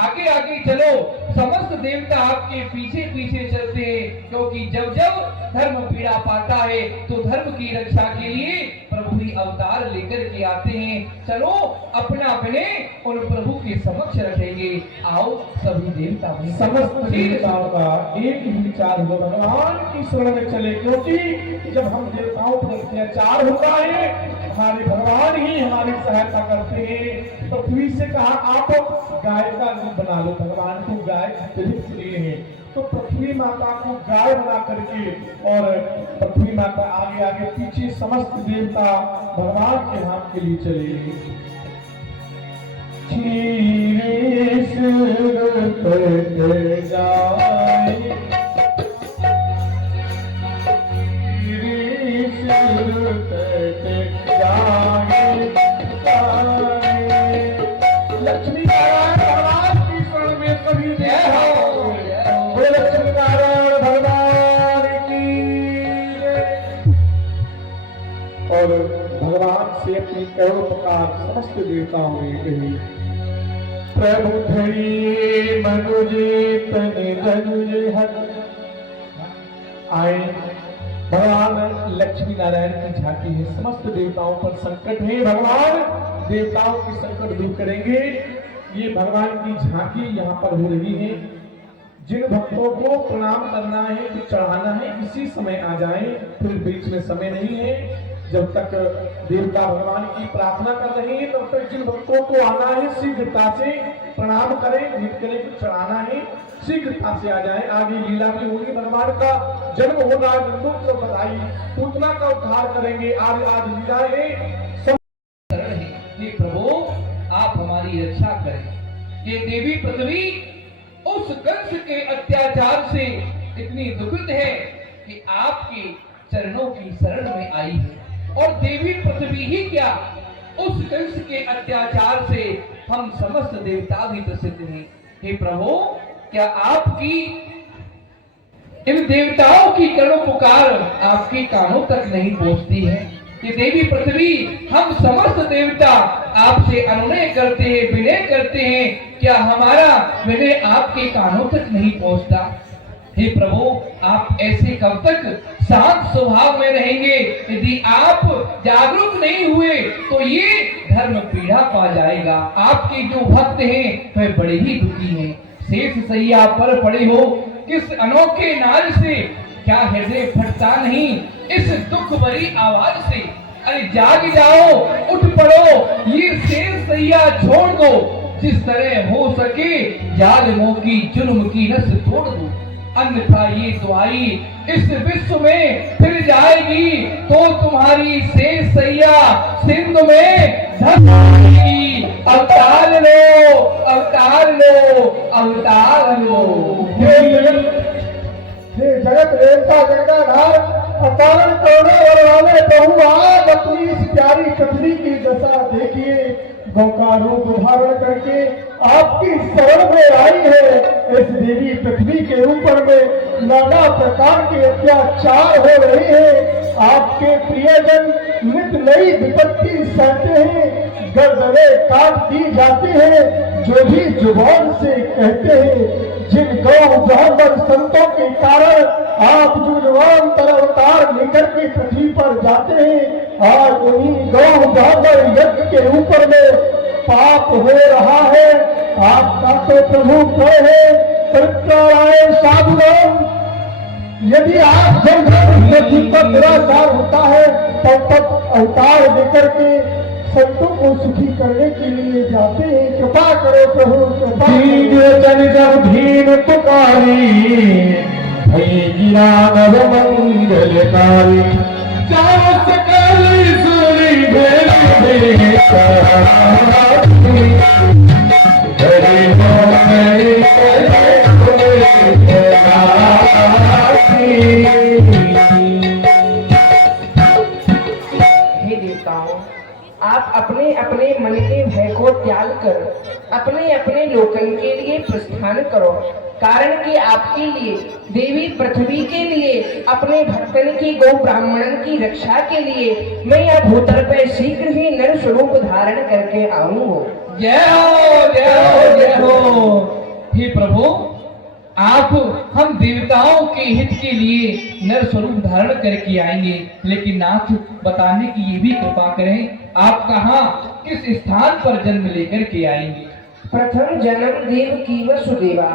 आगे आगे चलो, समस्त देवता आपके पीछे पीछे चलते हैं। क्योंकि जब जब धर्म पीड़ा पाता है तो धर्म की रक्षा के लिए प्रभु ही अवतार लेकर के आते हैं। चलो अपना बने उन प्रभु के समक्ष रखेंगे। आओ सभी देवता समस्त देवताओं का एक ही विचार हो, भगवान की शरण में चले। क्योंकि जब हम देवताओं पर अत्याचार होता है हमारे भगवान ही हमारी सहायता करते हैं। तो पृथ्वी से कहा आप गाय का रूप बना लो। भगवान को गाय अत्यधिक प्रिय है तो पृथ्वी माता को गाय बना करके और पृथ्वी माता आगे आगे पीछे समस्त देवता भगवान के हाथ के लिए चले। चीरे सुर पर जाए, चीरे सुर पर जाए, लक्ष्मी नारायण भगवान की शरण में सभी देवता लक्ष्मी नारायण भगवान की। और भगवान से अपनी करोपकार समस्त देवताओं ने कही। प्रभु धरी मनुजे तन धनुज हट। आए भगवान लक्ष्मी नारायण की झांकी है। समस्त देवताओं पर संकट है, भगवान देवताओं की संकट दूर करेंगे। ये भगवान की झांकी यहाँ पर हो रही है। जिन भक्तों को प्रणाम करना है कुछ चढ़ाना है इसी समय आ जाएं, फिर बीच में समय नहीं है। जब तक देवता भगवान की प्रार्थना कर रहे हैं तब तक जिन भक्तों को आना है शीघ्रता से प्रणाम करें, भेंट करें, कुछ चढ़ाना है शीघ्रता से आ जाए। आगे लीला भी होगी, भगवान का जन्म होगा, लोग सब बधाई पूतना का उद्धार करेंगे। आज आज लीला है। हे प्रभु आप हमारी रक्षा करें। ये देवी पृथ्वी उस कंस के अत्याचार से इतनी दुखित है कि आपके चरणों की शरण में आई है। और देवी पृथ्वी ही क्या, उस कंस के अत्याचार से हम समस्त देवता भी प्रसिद्ध हैं। हे प्रभु क्या आपकी इन देवताओं की करुण पुकार आपके कानों तक नहीं पहुंचती है? कि देवी पृथ्वी हम समस्त देवता आपसे अनुनय करते हैं, विनय करते हैं, क्या हमारा विनय आपके कानों तक नहीं पहुंचता? हे प्रभु, आप ऐसे कब तक शांत स्वभाव में रहेंगे? यदि आप जागरूक नहीं हुए तो ये धर्म पीड़ा पा जाएगा। आपके जो भक्त हैं वह बड़े ही दुखी हैं। शेष सैया पर पड़े हो किस अनोखे नाल से, क्या हृदय फटता नहीं इस दुख भरी आवाज से? अरे जाग जाओ, उठ पड़ो, ये शेष सैया छोड़ दो, जिस तरह हो सके जालिमों की जुल्म की नस तोड़ दो, अन्यथा ये दुआई इस विश्व में फिर जाएगी तो तुम्हारी शेष सैया सिंध में धस जाएगी। अवतार लो, अवतार लो, अवतार लो। हे जगत रेता जगदाधार, अकारण करने वाले प्रभु, आज अपनी इस प्यारी पृथ्वी की दशा देखिए। गौ का रूप धारण करके आपकी शरण में आई है। इस देवी पृथ्वी के ऊपर में नाना प्रकार के अत्याचार हो रहे हैं। आपके प्रियजन नित नई विपत्ति सहते हैं, गर्दने काट दी जाती है। जो भी जुबान से कहते हैं, जिन गौ ब्राह्मण संतों के कारण आप जुगजवान अवतार लेकर के पृथ्वी पर जाते हैं, आज उन्हीं गौ ब्राह्मण यज्ञ के ऊपर में पाप हो रहा है। आपका तो प्रभु कहे है साधुराम, यदि आप जब पर निराधार होता है तब अवतार लेकर के संतों को सुखी करने के लिए जाते हैं। कृपा करो प्रभु, कृपा जब धीन पुकारी भई गिरा नव मंगलकारी, जाओ सकल सुरी भेद आप अपने अपने मन के भय को त्याग कर अपने अपने लोकन के लिए प्रस्थान करो, कारण कि आपके लिए देवी पृथ्वी के लिए अपने भक्तन की गौ ब्राह्मणन की रक्षा के लिए मैं यह भूतल पर शीघ्र ही नर स्वरूप धारण करके आऊंगा। जय हो, जय हो, जय हो। हे प्रभु, आप हम देवताओं के हित के लिए नर स्वरूप धारण करके आएंगे, लेकिन नाथ बताने की ये भी कृपा करें, आप कहाँ किस स्थान पर जन्म लेकर के आएंगे? प्रथम जन्म देव की वसुदेवा,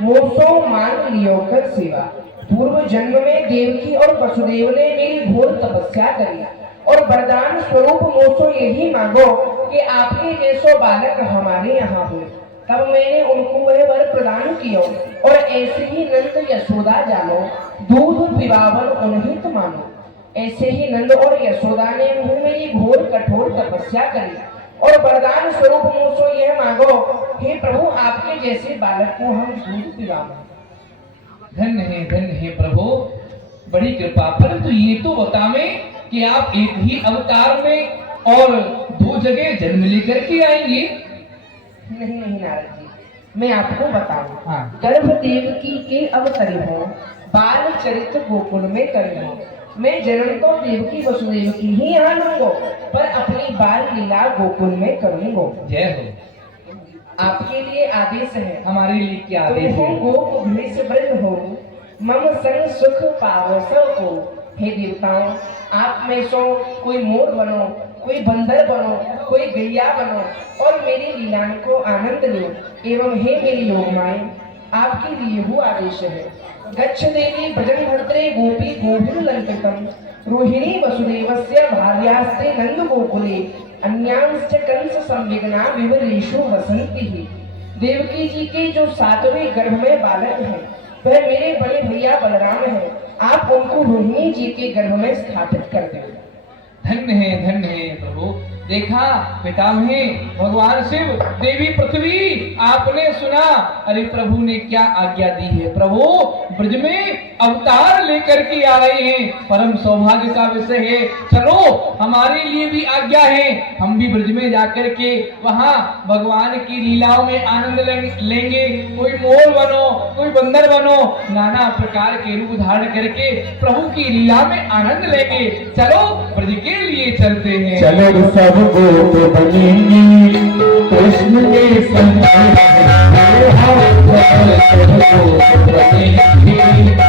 मोसो मांग लियो कर सेवा। पूर्व जन्म में देवकी और वसुदेव ने मेरी घोर तपस्या करी और वरदान स्वरूप मोसो यही मांगो कि आपके जैसो बालक हमारे यहाँ हो। तब मैंने उनको वह वर प्रदान किया और ऐसे ही नंद यशोदा जानो, दूध पिबावन उन्हित मानो। ऐसे ही नंद और यशोदा ने मुझ मेरी घोर कठोर तपस्या करी और वरदान स्वरूप मुझसे यह मांगो, हे प्रभु आपके जैसे बालक को हम दूध पिलाएं। धन्य है प्रभु, बड़ी कृपा। परंतु ये तो बतावें कि आप एक ही अवतार में और दो जगह जन्म लेकर के आएंगे? नहीं नारद जी, मैं आपको बताऊं। हाँ। गर्भ देवकी के अवतरी हो, बाल चरित गोकुल में करी हो। मैं जन्म तो देवकी वसुदेव की ही यहाँ लूंगो, पर अपनी बाल लीला गोकुल में करूंगो। जय हो। आपके लिए आदेश है। हमारे लिए क्या आदेश है? गोप भेष ब्रज हो, मम संग सुख पावो सब को। हे देवताओं, आप में सो कोई मोर बनो, कोई बंदर बनो, कोई गैया बनो और मेरी लीला को आनंद लो। एवं हे मेरी योगमाएं, आपके लिए वो आदेश है। गच्छ देवी भजन भर्त्रे गोपी गोविंद लंकितम, रोहिणी वसुदेवस्य भार्यास्ते नंद गोकुले, अन्यांश्च कंस संविघ्ना विवरेषु वसंति ही। देवकी जी के जो सातवें गर्भ में बालक है वह मेरे बड़े भैया बलराम है। आप उनको रोहिणी जी के गर्भ में स्थापित कर दें। धन्य है प्रभु। देखा पितामह भगवान शिव, देवी पृथ्वी, आपने सुना, अरे प्रभु ने क्या आज्ञा दी है। प्रभु ब्रज में अवतार लेकर के आ रहे हैं, परम सौभाग्य का विषय है। चलो हमारे लिए भी आज्ञा है, हम भी ब्रज में जाकर के वहां भगवान की लीलाओं में आनंद लेंगे। कोई मोर बनो, कोई बंदर बनो, नाना प्रकार के रूप धारण करके प्रभु की लीला में आनंद लेंगे। चलो ब्रज के लिए चलते हैं। चलो सब गोप बनेंगी कृष्ण के संग कृष्ण के संग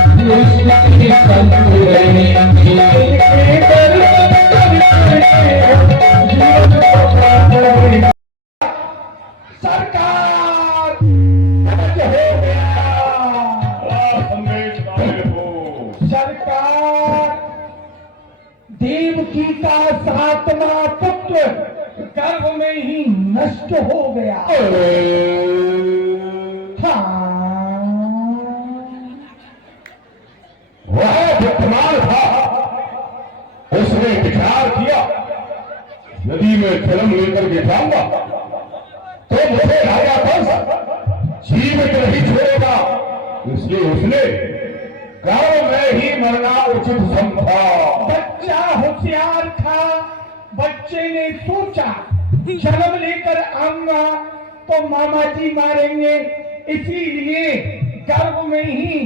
सरकार समझ हो गया। सरकार देवकी का 7वां पुत्र गर्भ में ही नष्ट हो गया। हाँ, वह बुद्धिमान था, उसने विचार किया यदि मैं जन्म लेकर के जाऊंगा तो मुझे राजा कंस जीवित नहीं छोड़ेगा, इसलिए उसने गांव में ही मरना उचित समझा। बच्चा होशियार था, बच्चे ने सोचा जन्म लेकर आऊंगा तो मामा जी मारेंगे, इसीलिए गर्भ में ही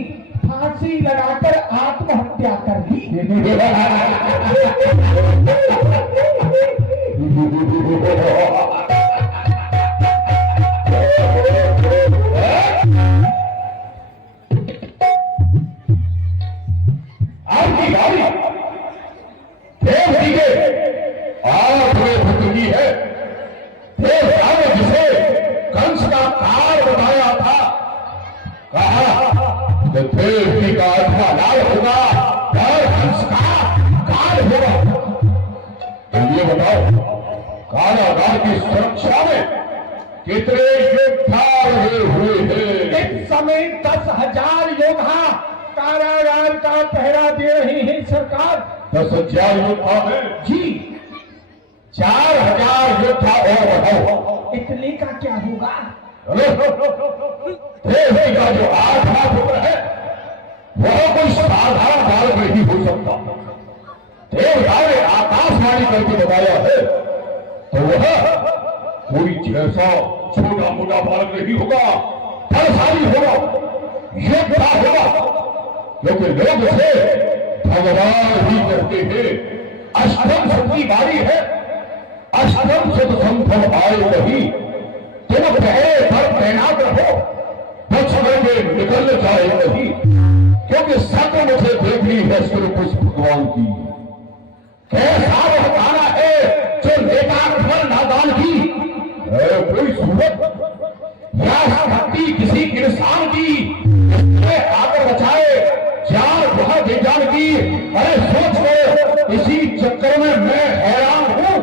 फांसी लगाकर आत्महत्या कर दी। आपकी गाड़ी देव जी के आठवें पुत्र की है। देवता ने जिसे कंस का काल बताया था, कहा कि देव जी का आत्मा लाल होगा और कंस का काल होगा। तो ये बताओ कारागार की सुरक्षा में कितने योद्धा लगे हुए हैं? इस समय 10,000 योद्धा कारागार का पहरा दे रहे हैं सरकार। 10,000 योद्धा है जी, 4,000 योद्धा और बढ़ाओ। इतने का क्या होगा? देव जी का जो 8वां पुत्र है वह कोई साधारण बालक नहीं हो सकता। देवता ने आकाशवाणी करके बताया है तो वह कोई जैसा छोटा मोटा बालक नहीं होगा, बलशाली होगा, योद्धा होगा, क्योंकि लोग उसे भगवान ही कहते हैं। अष्टम शत की बारी है, अष्टम शत संभव आए वही, तुम पहरे पर तैनात रहो, कुछ में निकल जाए वही, क्योंकि सक मुझे देखनी है सिर्फ उस भगवान की। कैसा वह गाना है जो नेता अकबर नादान की है, कोई सूरत या भक्ति किसी इंसान की आकर बचाए जान वह बेजान की। अरे सोच लो, इसी चक्कर में मैं हैरान हूं,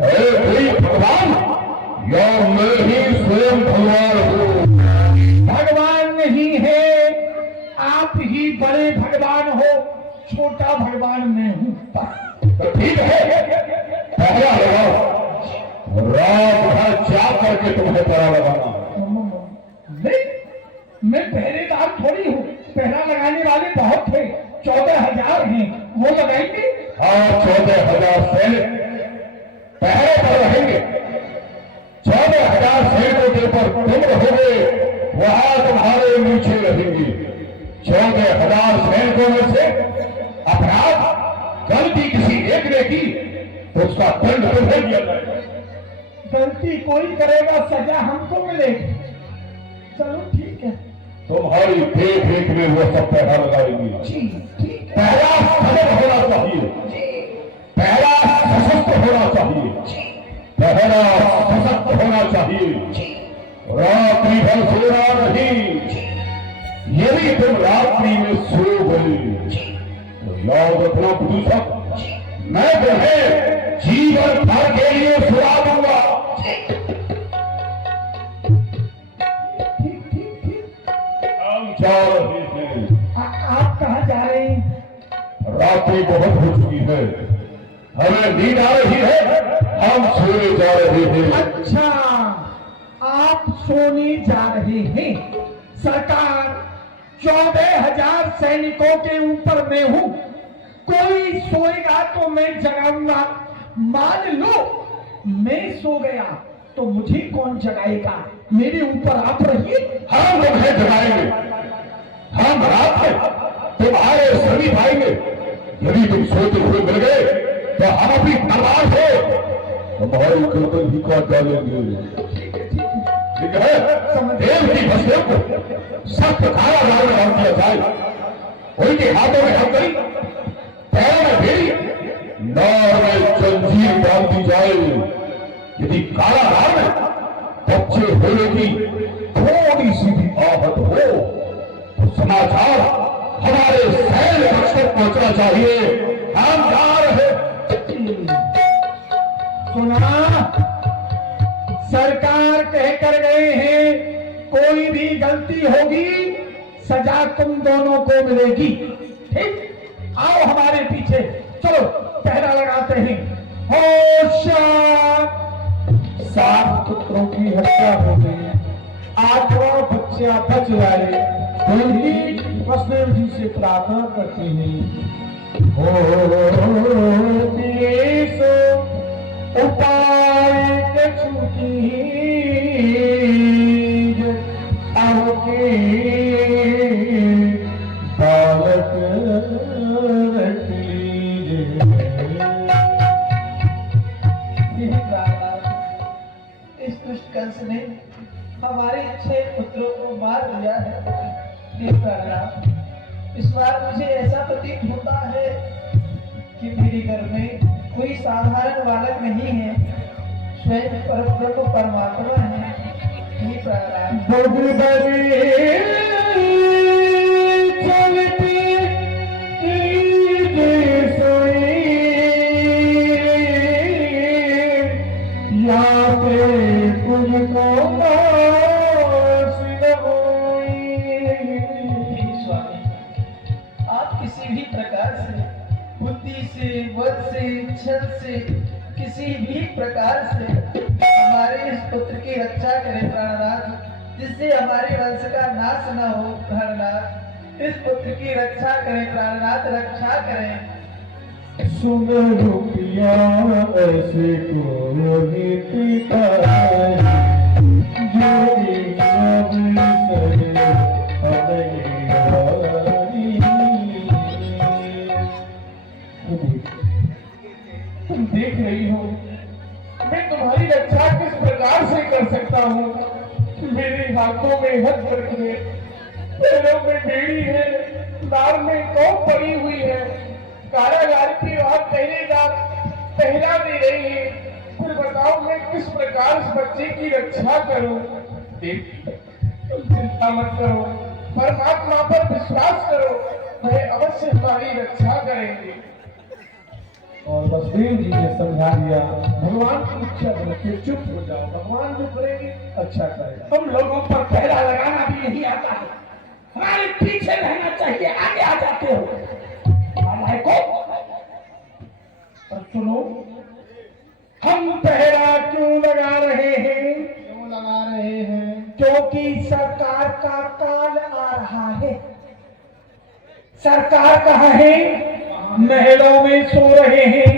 है कोई भगवान या मैं ही स्वयं भगवान हूं? भगवान नहीं है, आप ही बड़े भगवान हो, छोटा भगवान मैं हूं। तो ठीक है, पहला लगाओ, रात भर जा करके तुम्हें पहरा लगाना। नहीं, मैं पहरेदार थोड़ी हूँ, पहरा लगाने वाले बहुत थे, 14,000 हैं, वो लगाएंगे। हाँ, 14,000 सैनिक पहरे पर रहेंगे। 14,000 सैनिकों के ऊपर तुम रहोगे, वहां तुम्हारे नीचे रहेंगे। 14,000 सैनिकों में से अपराध गलती किसी एक ने की तो उसका दंड तुम्हें दिया जाएगा। गलती कोई करेगा, सजा हमको मिलेगी। चलो ठीक है। तुम्हारी देख रेख में वो सब पहरा लगाएंगे। जी ठीक है। पहला सजग होना चाहिए, पहला सशस्त्र होना चाहिए, पहला सशक्त होना चाहिए, रात्रि भर सोना नहीं। यदि तुम रात्रि में सो गए तो याद रखना पुरुषक, मैं तुम्हें जीवन भर के लिए सुला दूंगा। ठीक ठीक ठीक। हम जा रहे हैं। आप कहाँ जा रहे हैं? रात्रि बहुत हो चुकी है, हमें नींद आ रही है, हम सोने जा रहे हैं। अच्छा, आप सोने जा रहे हैं। सरकार, 14,000 सैनिकों के ऊपर मैं हूं, कोई सोएगा तो मैं जगाऊंगा। मान लो मैं सो गया तो मुझे कौन जगाएगा? मेरे ऊपर आप रहिए। हम लोग हैं जगाएंगे, हम रात है तुम्हारे सभी पाएंगे। यदि तुम सोते हुए मिल गए तो हम अपनी तलवार से हमारी गर्दन ही काट डालेंगे। ठीक है? देव की बस्तियों को सख्त कारागार में डाल दिया जाए। उनके हाथों में हथकड़ी, पैरों में बेड़ी, नार में जंजीर डाल दी जाए। यदि कारागार में बच्चे होने की थोड़ी सी भी आहत हो तो समाचार हमारे सैन्य पक्ष तक पहुंचना चाहिए। हम जा रहे। सुना, सरकार कहकर गए हैं कोई भी गलती होगी सजा तुम दोनों को मिलेगी। ठीक, आओ हमारे पीछे, चलो पहरा लगाते हैं। होशियार, 7 पुत्रों की हत्या हो गई, 8वां बच्चा बच जाए तो ही वसुदेव जी से प्रार्थना करते हैं। उपाय कछुकी आपके बालक रख लीजिए। इस दुष्ट कंस ने हमारे 6 पुत्रों को मार दिया है। देव प्राणनाथ, इस बार मुझे ऐसा प्रतीत होता है कि मेरे घर में कोई साधारण बालक नहीं है, स्वयं परब्रह्म परमात्मा है। हे प्राणनाथ, किसी भी प्रकार से, बुद्धि से, वध से, छल से, किसी भी प्रकार से हमारे इस पुत्र की रक्षा करें प्राणनाथ, जिससे हमारे वंश का नाश न हो। प्राणनाथ, इस पुत्र की रक्षा करें प्राणनाथ, रक्षा करें। सुन रुपया ऐसे को पिता तुम देख रही हो मैं तुम्हारी रक्षा किस प्रकार से कर सकता हूँ। मेरे हाथों में हथ रखिए, पैरों में बेड़ी है, नार में कौन पड़ी हुई है, कारागार की और पहरेदार पहरा दे रही है। फिर बताओ मैं किस प्रकार इस बच्चे की रक्षा करूं। देख, तुम चिंता मत करो, परमात्मा पर विश्वास करो, वह अवश्य हमारी रक्षा करेंगे। और वसुदेव जी ने समझा दिया, भगवान की इच्छा बन के चुप हो जाओ, भगवान जो करेंगे अच्छा करेगा। हम लोगों पर पहरा लगाना भी नहीं आता है, हमारे पीछे रहना चाहिए, आगे आ जाते हो। को और सुनो, हम पहरा क्यों लगा रहे हैं? क्यों लगा रहे हैं? क्योंकि सरकार का काल आ रहा है। सरकार कहाँ है? महलों में सो रहे हैं।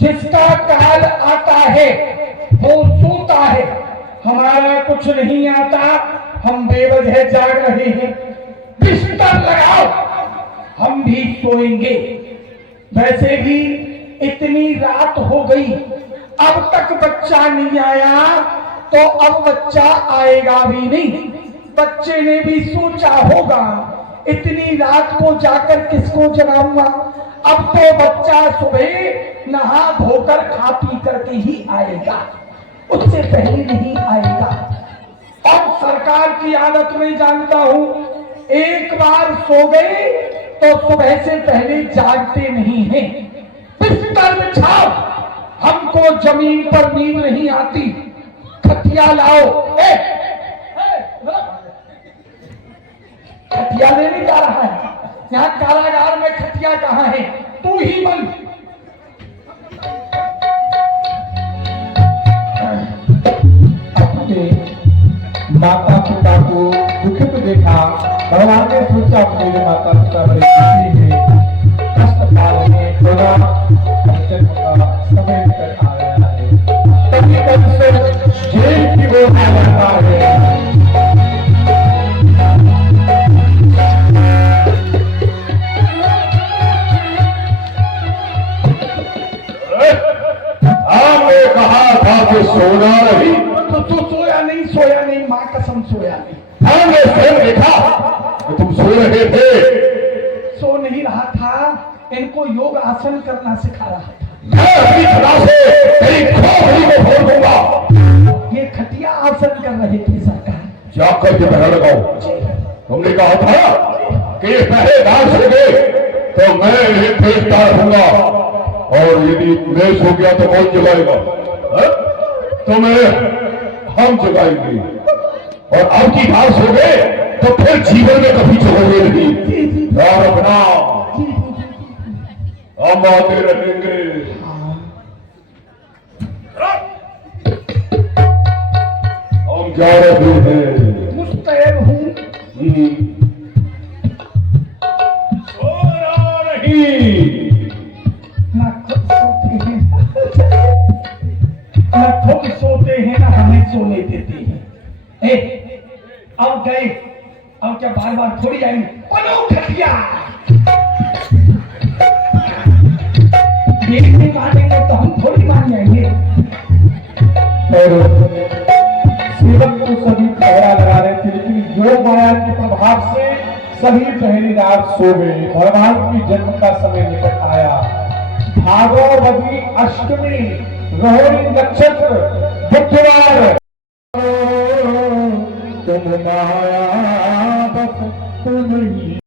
जिसका काल आता है वो सोता है, हमारा कुछ नहीं आता, हम बेवजह जाग रहे हैं। बिस्तर लगाओ, हम भी सोएंगे। वैसे भी इतनी रात हो गई, अब तक बच्चा नहीं आया तो अब बच्चा आएगा भी नहीं। बच्चे ने भी सोचा होगा इतनी रात को जाकर किसको जगाऊंगा, अब तो बच्चा सुबह नहा धोकर खा पी करके ही आएगा, उससे पहले नहीं आएगा। अब सरकार की आदत में जानता हूं, एक बार सो गए तो सुबह से पहले जागते नहीं हैं। बिस्तर बिछाओ, हमको जमीन पर नींद नहीं आती, खटिया लाओ। खटिया लेने जा रहा है, यहाँ कारागार में खटिया कहाँ है? तू ही बन। माता पिता को दुखित देखा। भगवान ने सोचा मेरे माता पिता बड़े दुखी हैं, कष्ट काल में थोड़ा जन्म का समय निकल आ गया है, तभी कंस जेल की ओर आ रहा है। आपने कहा था कि सोना नहीं, तो सोया नहीं, माँ कसम सोया नहीं। हमने स्वयं देखा कि तुम सो रहे थे। सो नहीं रहा था, इनको योग आसन करना सिखा रहा था। मैं अपनी खड़ा से तेरी खोपड़ी को फोड़ दूंगा। ये खटिया आसन कर रहे थे सरकार। जाकर के पहरा लगाओ। तुमने कहा था कि ये पहरेदार से गए तो मैं एक गिरफ्तार होऊंगा, और यदि मैं सो गया तो कौन जगाएगा? तुम्हें हम जगाएंगे, और अब की बात सो गए तो फिर जीवन में कभी जगोगे नहीं। यार अपना हम आते रहेंगे। हम जा रहे हैं। मुस्तैद हूँ। सोना नहीं, ना खुद सोते हैं, ना खुद सोते हैं, ना हमें सोने देते हैं। अब गए, अब क्या बार बार थोड़ी आएंगे? बनो खटिया। एक नहीं मानेंगे तो हम थोड़ी मान जाएंगे। और सेवक को सभी पहरा लगा रहे थे, लेकिन योग माया के प्रभाव से सभी पहरेदार सो गए। भगवान की जन्म का समय निकट आया। भादोवदी अष्टमी, रोहिणी नक्षत्र, बुधवार। तुम माया बस तुम ही।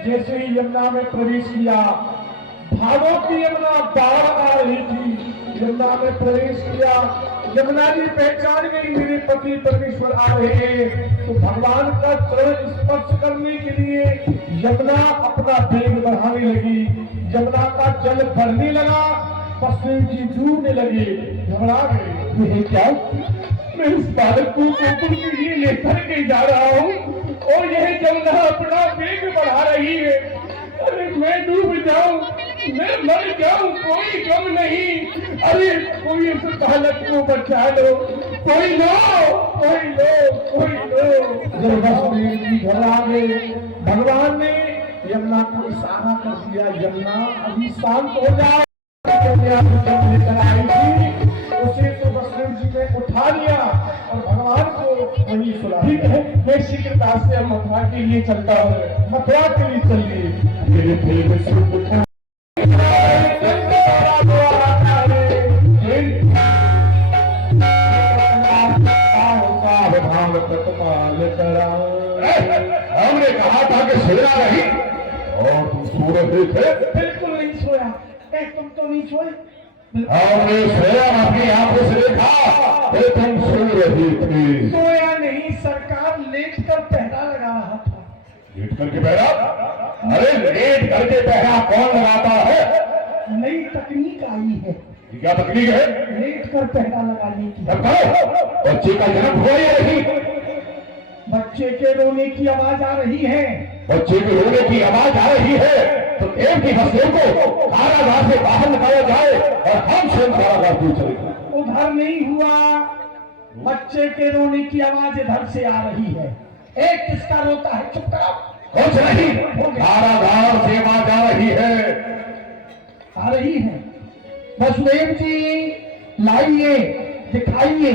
जैसे ही यमुना में प्रवेश किया, भावों की यमुना बाढ़ आ रही थी। यमुना में प्रवेश किया, यमुना जी पहचान गई मेरे पति परमेश्वर आ रहे हैं, तो भगवान का चरण स्पर्श करने के लिए यमुना अपना वेग बढ़ाने लगी। यमुना का जल बढ़ने लगा, बसदेव जी डूबने लगे, घबरा गए। ये क्या? मैं इस बालक को गोकुल के लिए लेकर के जा रहा हूँ और यह यमुना अपना वेग बढ़ा रही है। अरे मैं डूब जाऊं, मैं मर जाऊं, कोई गम नहीं। अरे कोई इस बालक को बचा लो, कोई लो, कोई लो, कोई लो। जब बसदेव जी घबरा गए, भगवान ने यमुना को इशारा कर दिया, यमुना अभी शांत हो जाओ। लेकर आई थी उसे तो बसदेव जी ने उठा लिया और भगवान को वहीं सुला। ठीक है, मैं शीघ्रता से मथुरा के लिए चलता हूँ। मथुरा के लिए चलिए। हमने कहा था कि सोया नहीं, और तुम सो रहे थे। बिल्कुल नहीं सोया। तुम तो नहीं सोए। हमने स्वयं अपनी आंखों से देखा कि तुम सो रही थी। सोया नहीं सरकार, लेट कर पहरा लगा रहा था। लेट करके पहरा? अरे लेट करके पहरा कौन लगाता है? नई तकनीक आई है, ये क्या तकनीक है? लेट कर पहरा लगाने की। तब कहो, बच्चे का जन्म हुआ या नहीं? बच्चे के रोने की आवाज आ रही है। बच्चे के रोने की आवाज आ रही है तो देव की बसदेव को कारागार से बाहर निकाला जाए और हम स्वयं कारागार क्यों चले? उधर नहीं हुआ, बच्चे के रोने की आवाज इधर से आ रही है। एक किसका रोता है? चुप करो। कुछ नहीं, कारागार से आवाज आ रही है। आ रही है। वसुदेव जी लाइए, दिखाइए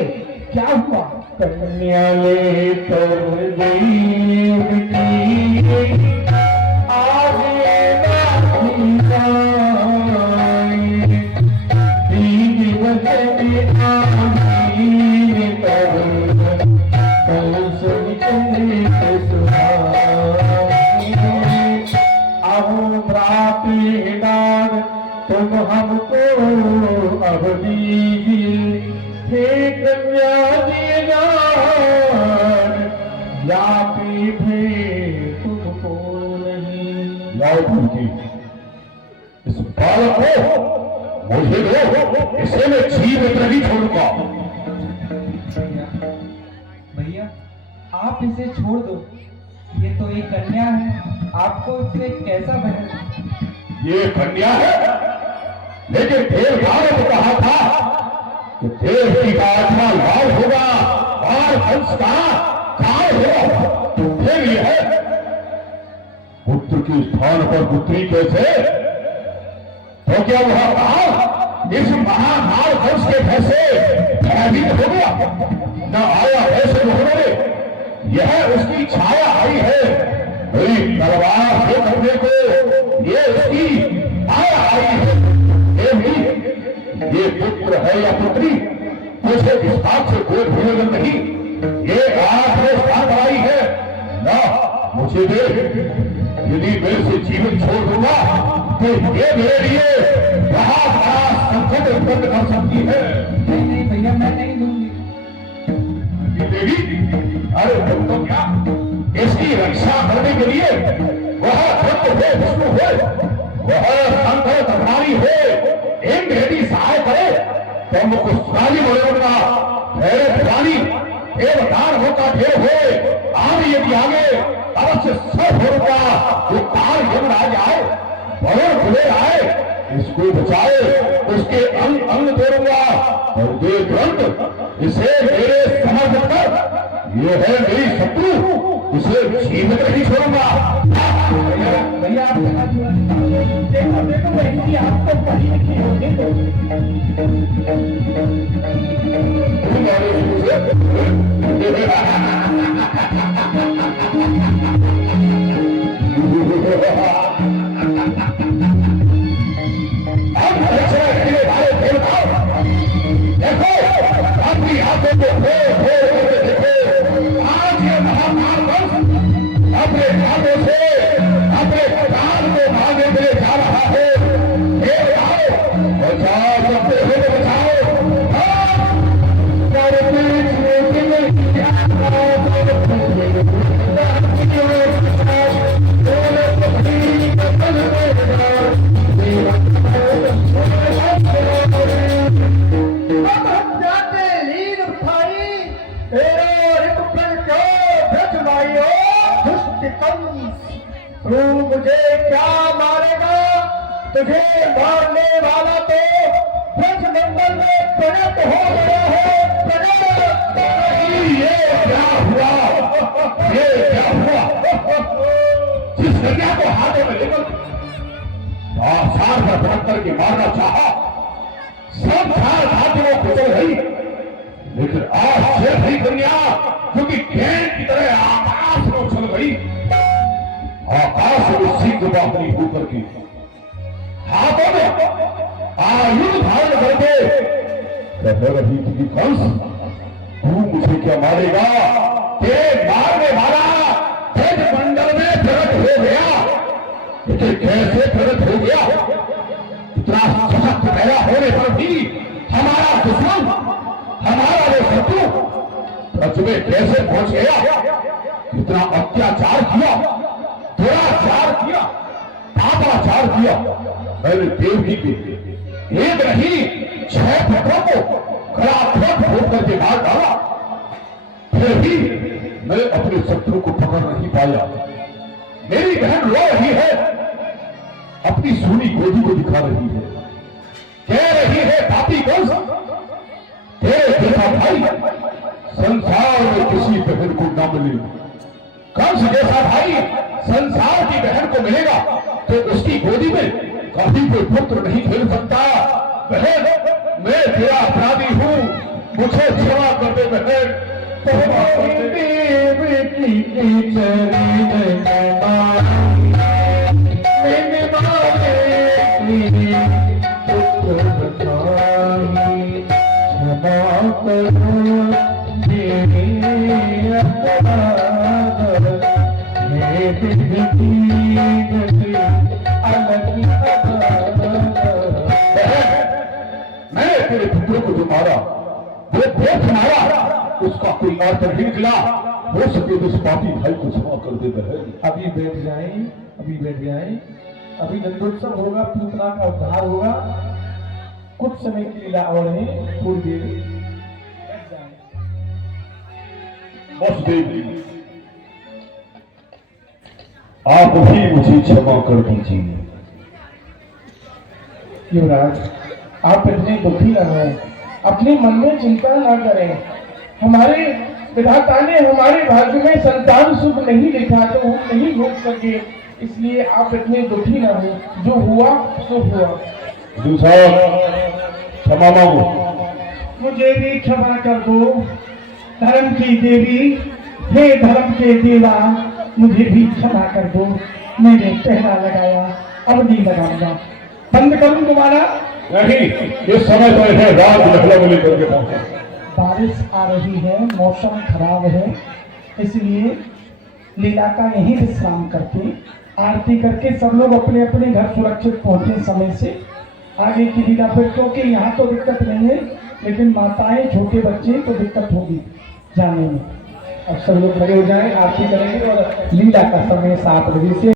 क्या हुआ। कन्या ले कर देव की लाओ की इस बालक को मुझे दो, इसे मैं जीवित नहीं छोड़ूंगा। भैया आप इसे छोड़ दो, ये तो एक कन्या है, आपको इससे कैसा बने? ये कन्या है, लेकिन देवता ने तो कहा था कि देवती का आत्मा लाल होगा और हंस का काल होगा। फिर ये है पुत्र के स्थान पर पुत्री कैसे? तो क्या वह काल इस महाकाल हंस के भैसे भयभीत हो गया? न आया ऐसे मुहरे, यह उसकी छाया आई है। मेरी तलवार से करने को ये उसकी आया आई है। ये पुत्र है या पुत्री, मुझे इस बात से कोई भूल नहीं। ये आखिरी स्थान आई है ना, मुझे दे। यदि मैं इसे जीवन छोड़ दूंगा तो ये मेरे लिए बहुत बड़ा संकट उत्पन्न कर सकती है। नहीं भैया, मैं नहीं दूंगी। देवी, अरे तुम तो क्या इसकी रक्षा करने के लिए वह भक्त हो, विष्णु हो, वह संकट तुम्हारी हो, एक यदि सहाय करे तो मुझको सुनाली बोलेगा। मेरे पुरानी देवदार होता ढेर हो, आगे यदि आगे अवश्य सब होगा। वो काल यमराज आए, भवन खुले आए, इसको बचाए, उसके अंग अंग तोड़ूंगा और दे ग्रंथ इसे मेरे समर्पित कर। ये है मेरी शत्रु, इसे जीवित नहीं छोड़ूंगा। भैया आप देखो देखो बहन जी, आप तो पढ़ी लिखी हो, देखो अपने हाथों से अपने प्राण को मांगने के लिए जा रहा है। बचाओ, सकते हो तो बचाओ। तू मुझे क्या मारेगा? तुझे मारने वाला तो ब्रज मंडल में प्रकट हो गया है। प्रकट ये क्या हुआ? ये क्या हुआ? जिस कन्या को हाथों में लेकर सार पर पकड़ करके मारना चाहा, सब चार हाथों को कुचल गई, लेकिन आज से नहीं कन्या, क्योंकि गेंद की तरह आकाश में उछल गई। आकाश में सिंह बाहरी होकर के हाथों में आयुध धारण करके कह रही थी कि कंस, तू मुझे क्या मारेगा? तेरे मारने वाला ब्रज मंडल में प्रकट हो गया। लेकिन कैसे प्रकट हो गया? इतना सशक्त पैदा होने पर भी हमारा दुश्मन, हमारा वो शत्रु ब्रज में कैसे पहुंच गया? इतना अत्याचार किया, दुराचार किया, पापाचार किया। मैंने देवकी के एक नहीं 6 पुत्रों को गलाघोट घोट करके मार डाला, फिर भी मैं अपने शत्रु को पकड़ नहीं पाया। मेरी बहन रो रही है, अपनी सूनी गोदी को दिखा रही है, कह रही है पापी कंस, तेरे जैसा भाई संसार में किसी बहन को न मिले। कंस जैसा भाई संसार की बहन को मिलेगा तो उसकी गोदी में कभी कोई पुत्र नहीं खेल सकता। बहन, मैं तेरा अपराधी हूँ, मुझे क्षमा कर दे बहन। मैंने तेरे पुत्रों को जो मारा, वो देख मारा, उसका कोई अर्थ नहीं निकला। हो सके तो इस पापी भाई को क्षमा कर दे बहन। अभी बैठ जाएं, अभी बैठ जाए, अभी नंदोत्सव होगा, पूतना का उद्धार होगा, कुछ समय की लीला और है, थोड़ी देर बैठ जाए। वसुदेव जी, आप भी मुझे क्षमा कर दीजिए। युवराज, आप इतने दुखी न हो, अपने मन में चिंता न करें। हमारे विधाता ने हमारे भाग्य में संतान सुख नहीं लिखा तो हम नहीं भोग सके, इसलिए आप इतने दुखी न हो। जो हुआ सो हुआ। दूसरा क्षमा मांगो। मुझे भी क्षमा कर दो धर्म की देवी, हे धर्म के देवा, मुझे भी क्षमा कर दो। मैंने पहला लगाया, अब नहीं लगाऊंगा। बंद करूं दोबारा? नहीं, इस समय तो है रात लखला को लेकर के पहुंचे। बारिश आ रही है, मौसम खराब है, इसलिए लीला का यही विश्राम करके आरती करके सब लोग अपने अपने घर सुरक्षित पहुंचे समय से। आगे की लीला फिर, क्योंकि यहाँ तो दिक्कत नहीं है, लेकिन माताएं छोटे बच्चे तो दिक्कत होगी जाने में। अब सब लोग खड़े हो जाएं, आरती करेंगे और लीला का समय 7 बजे से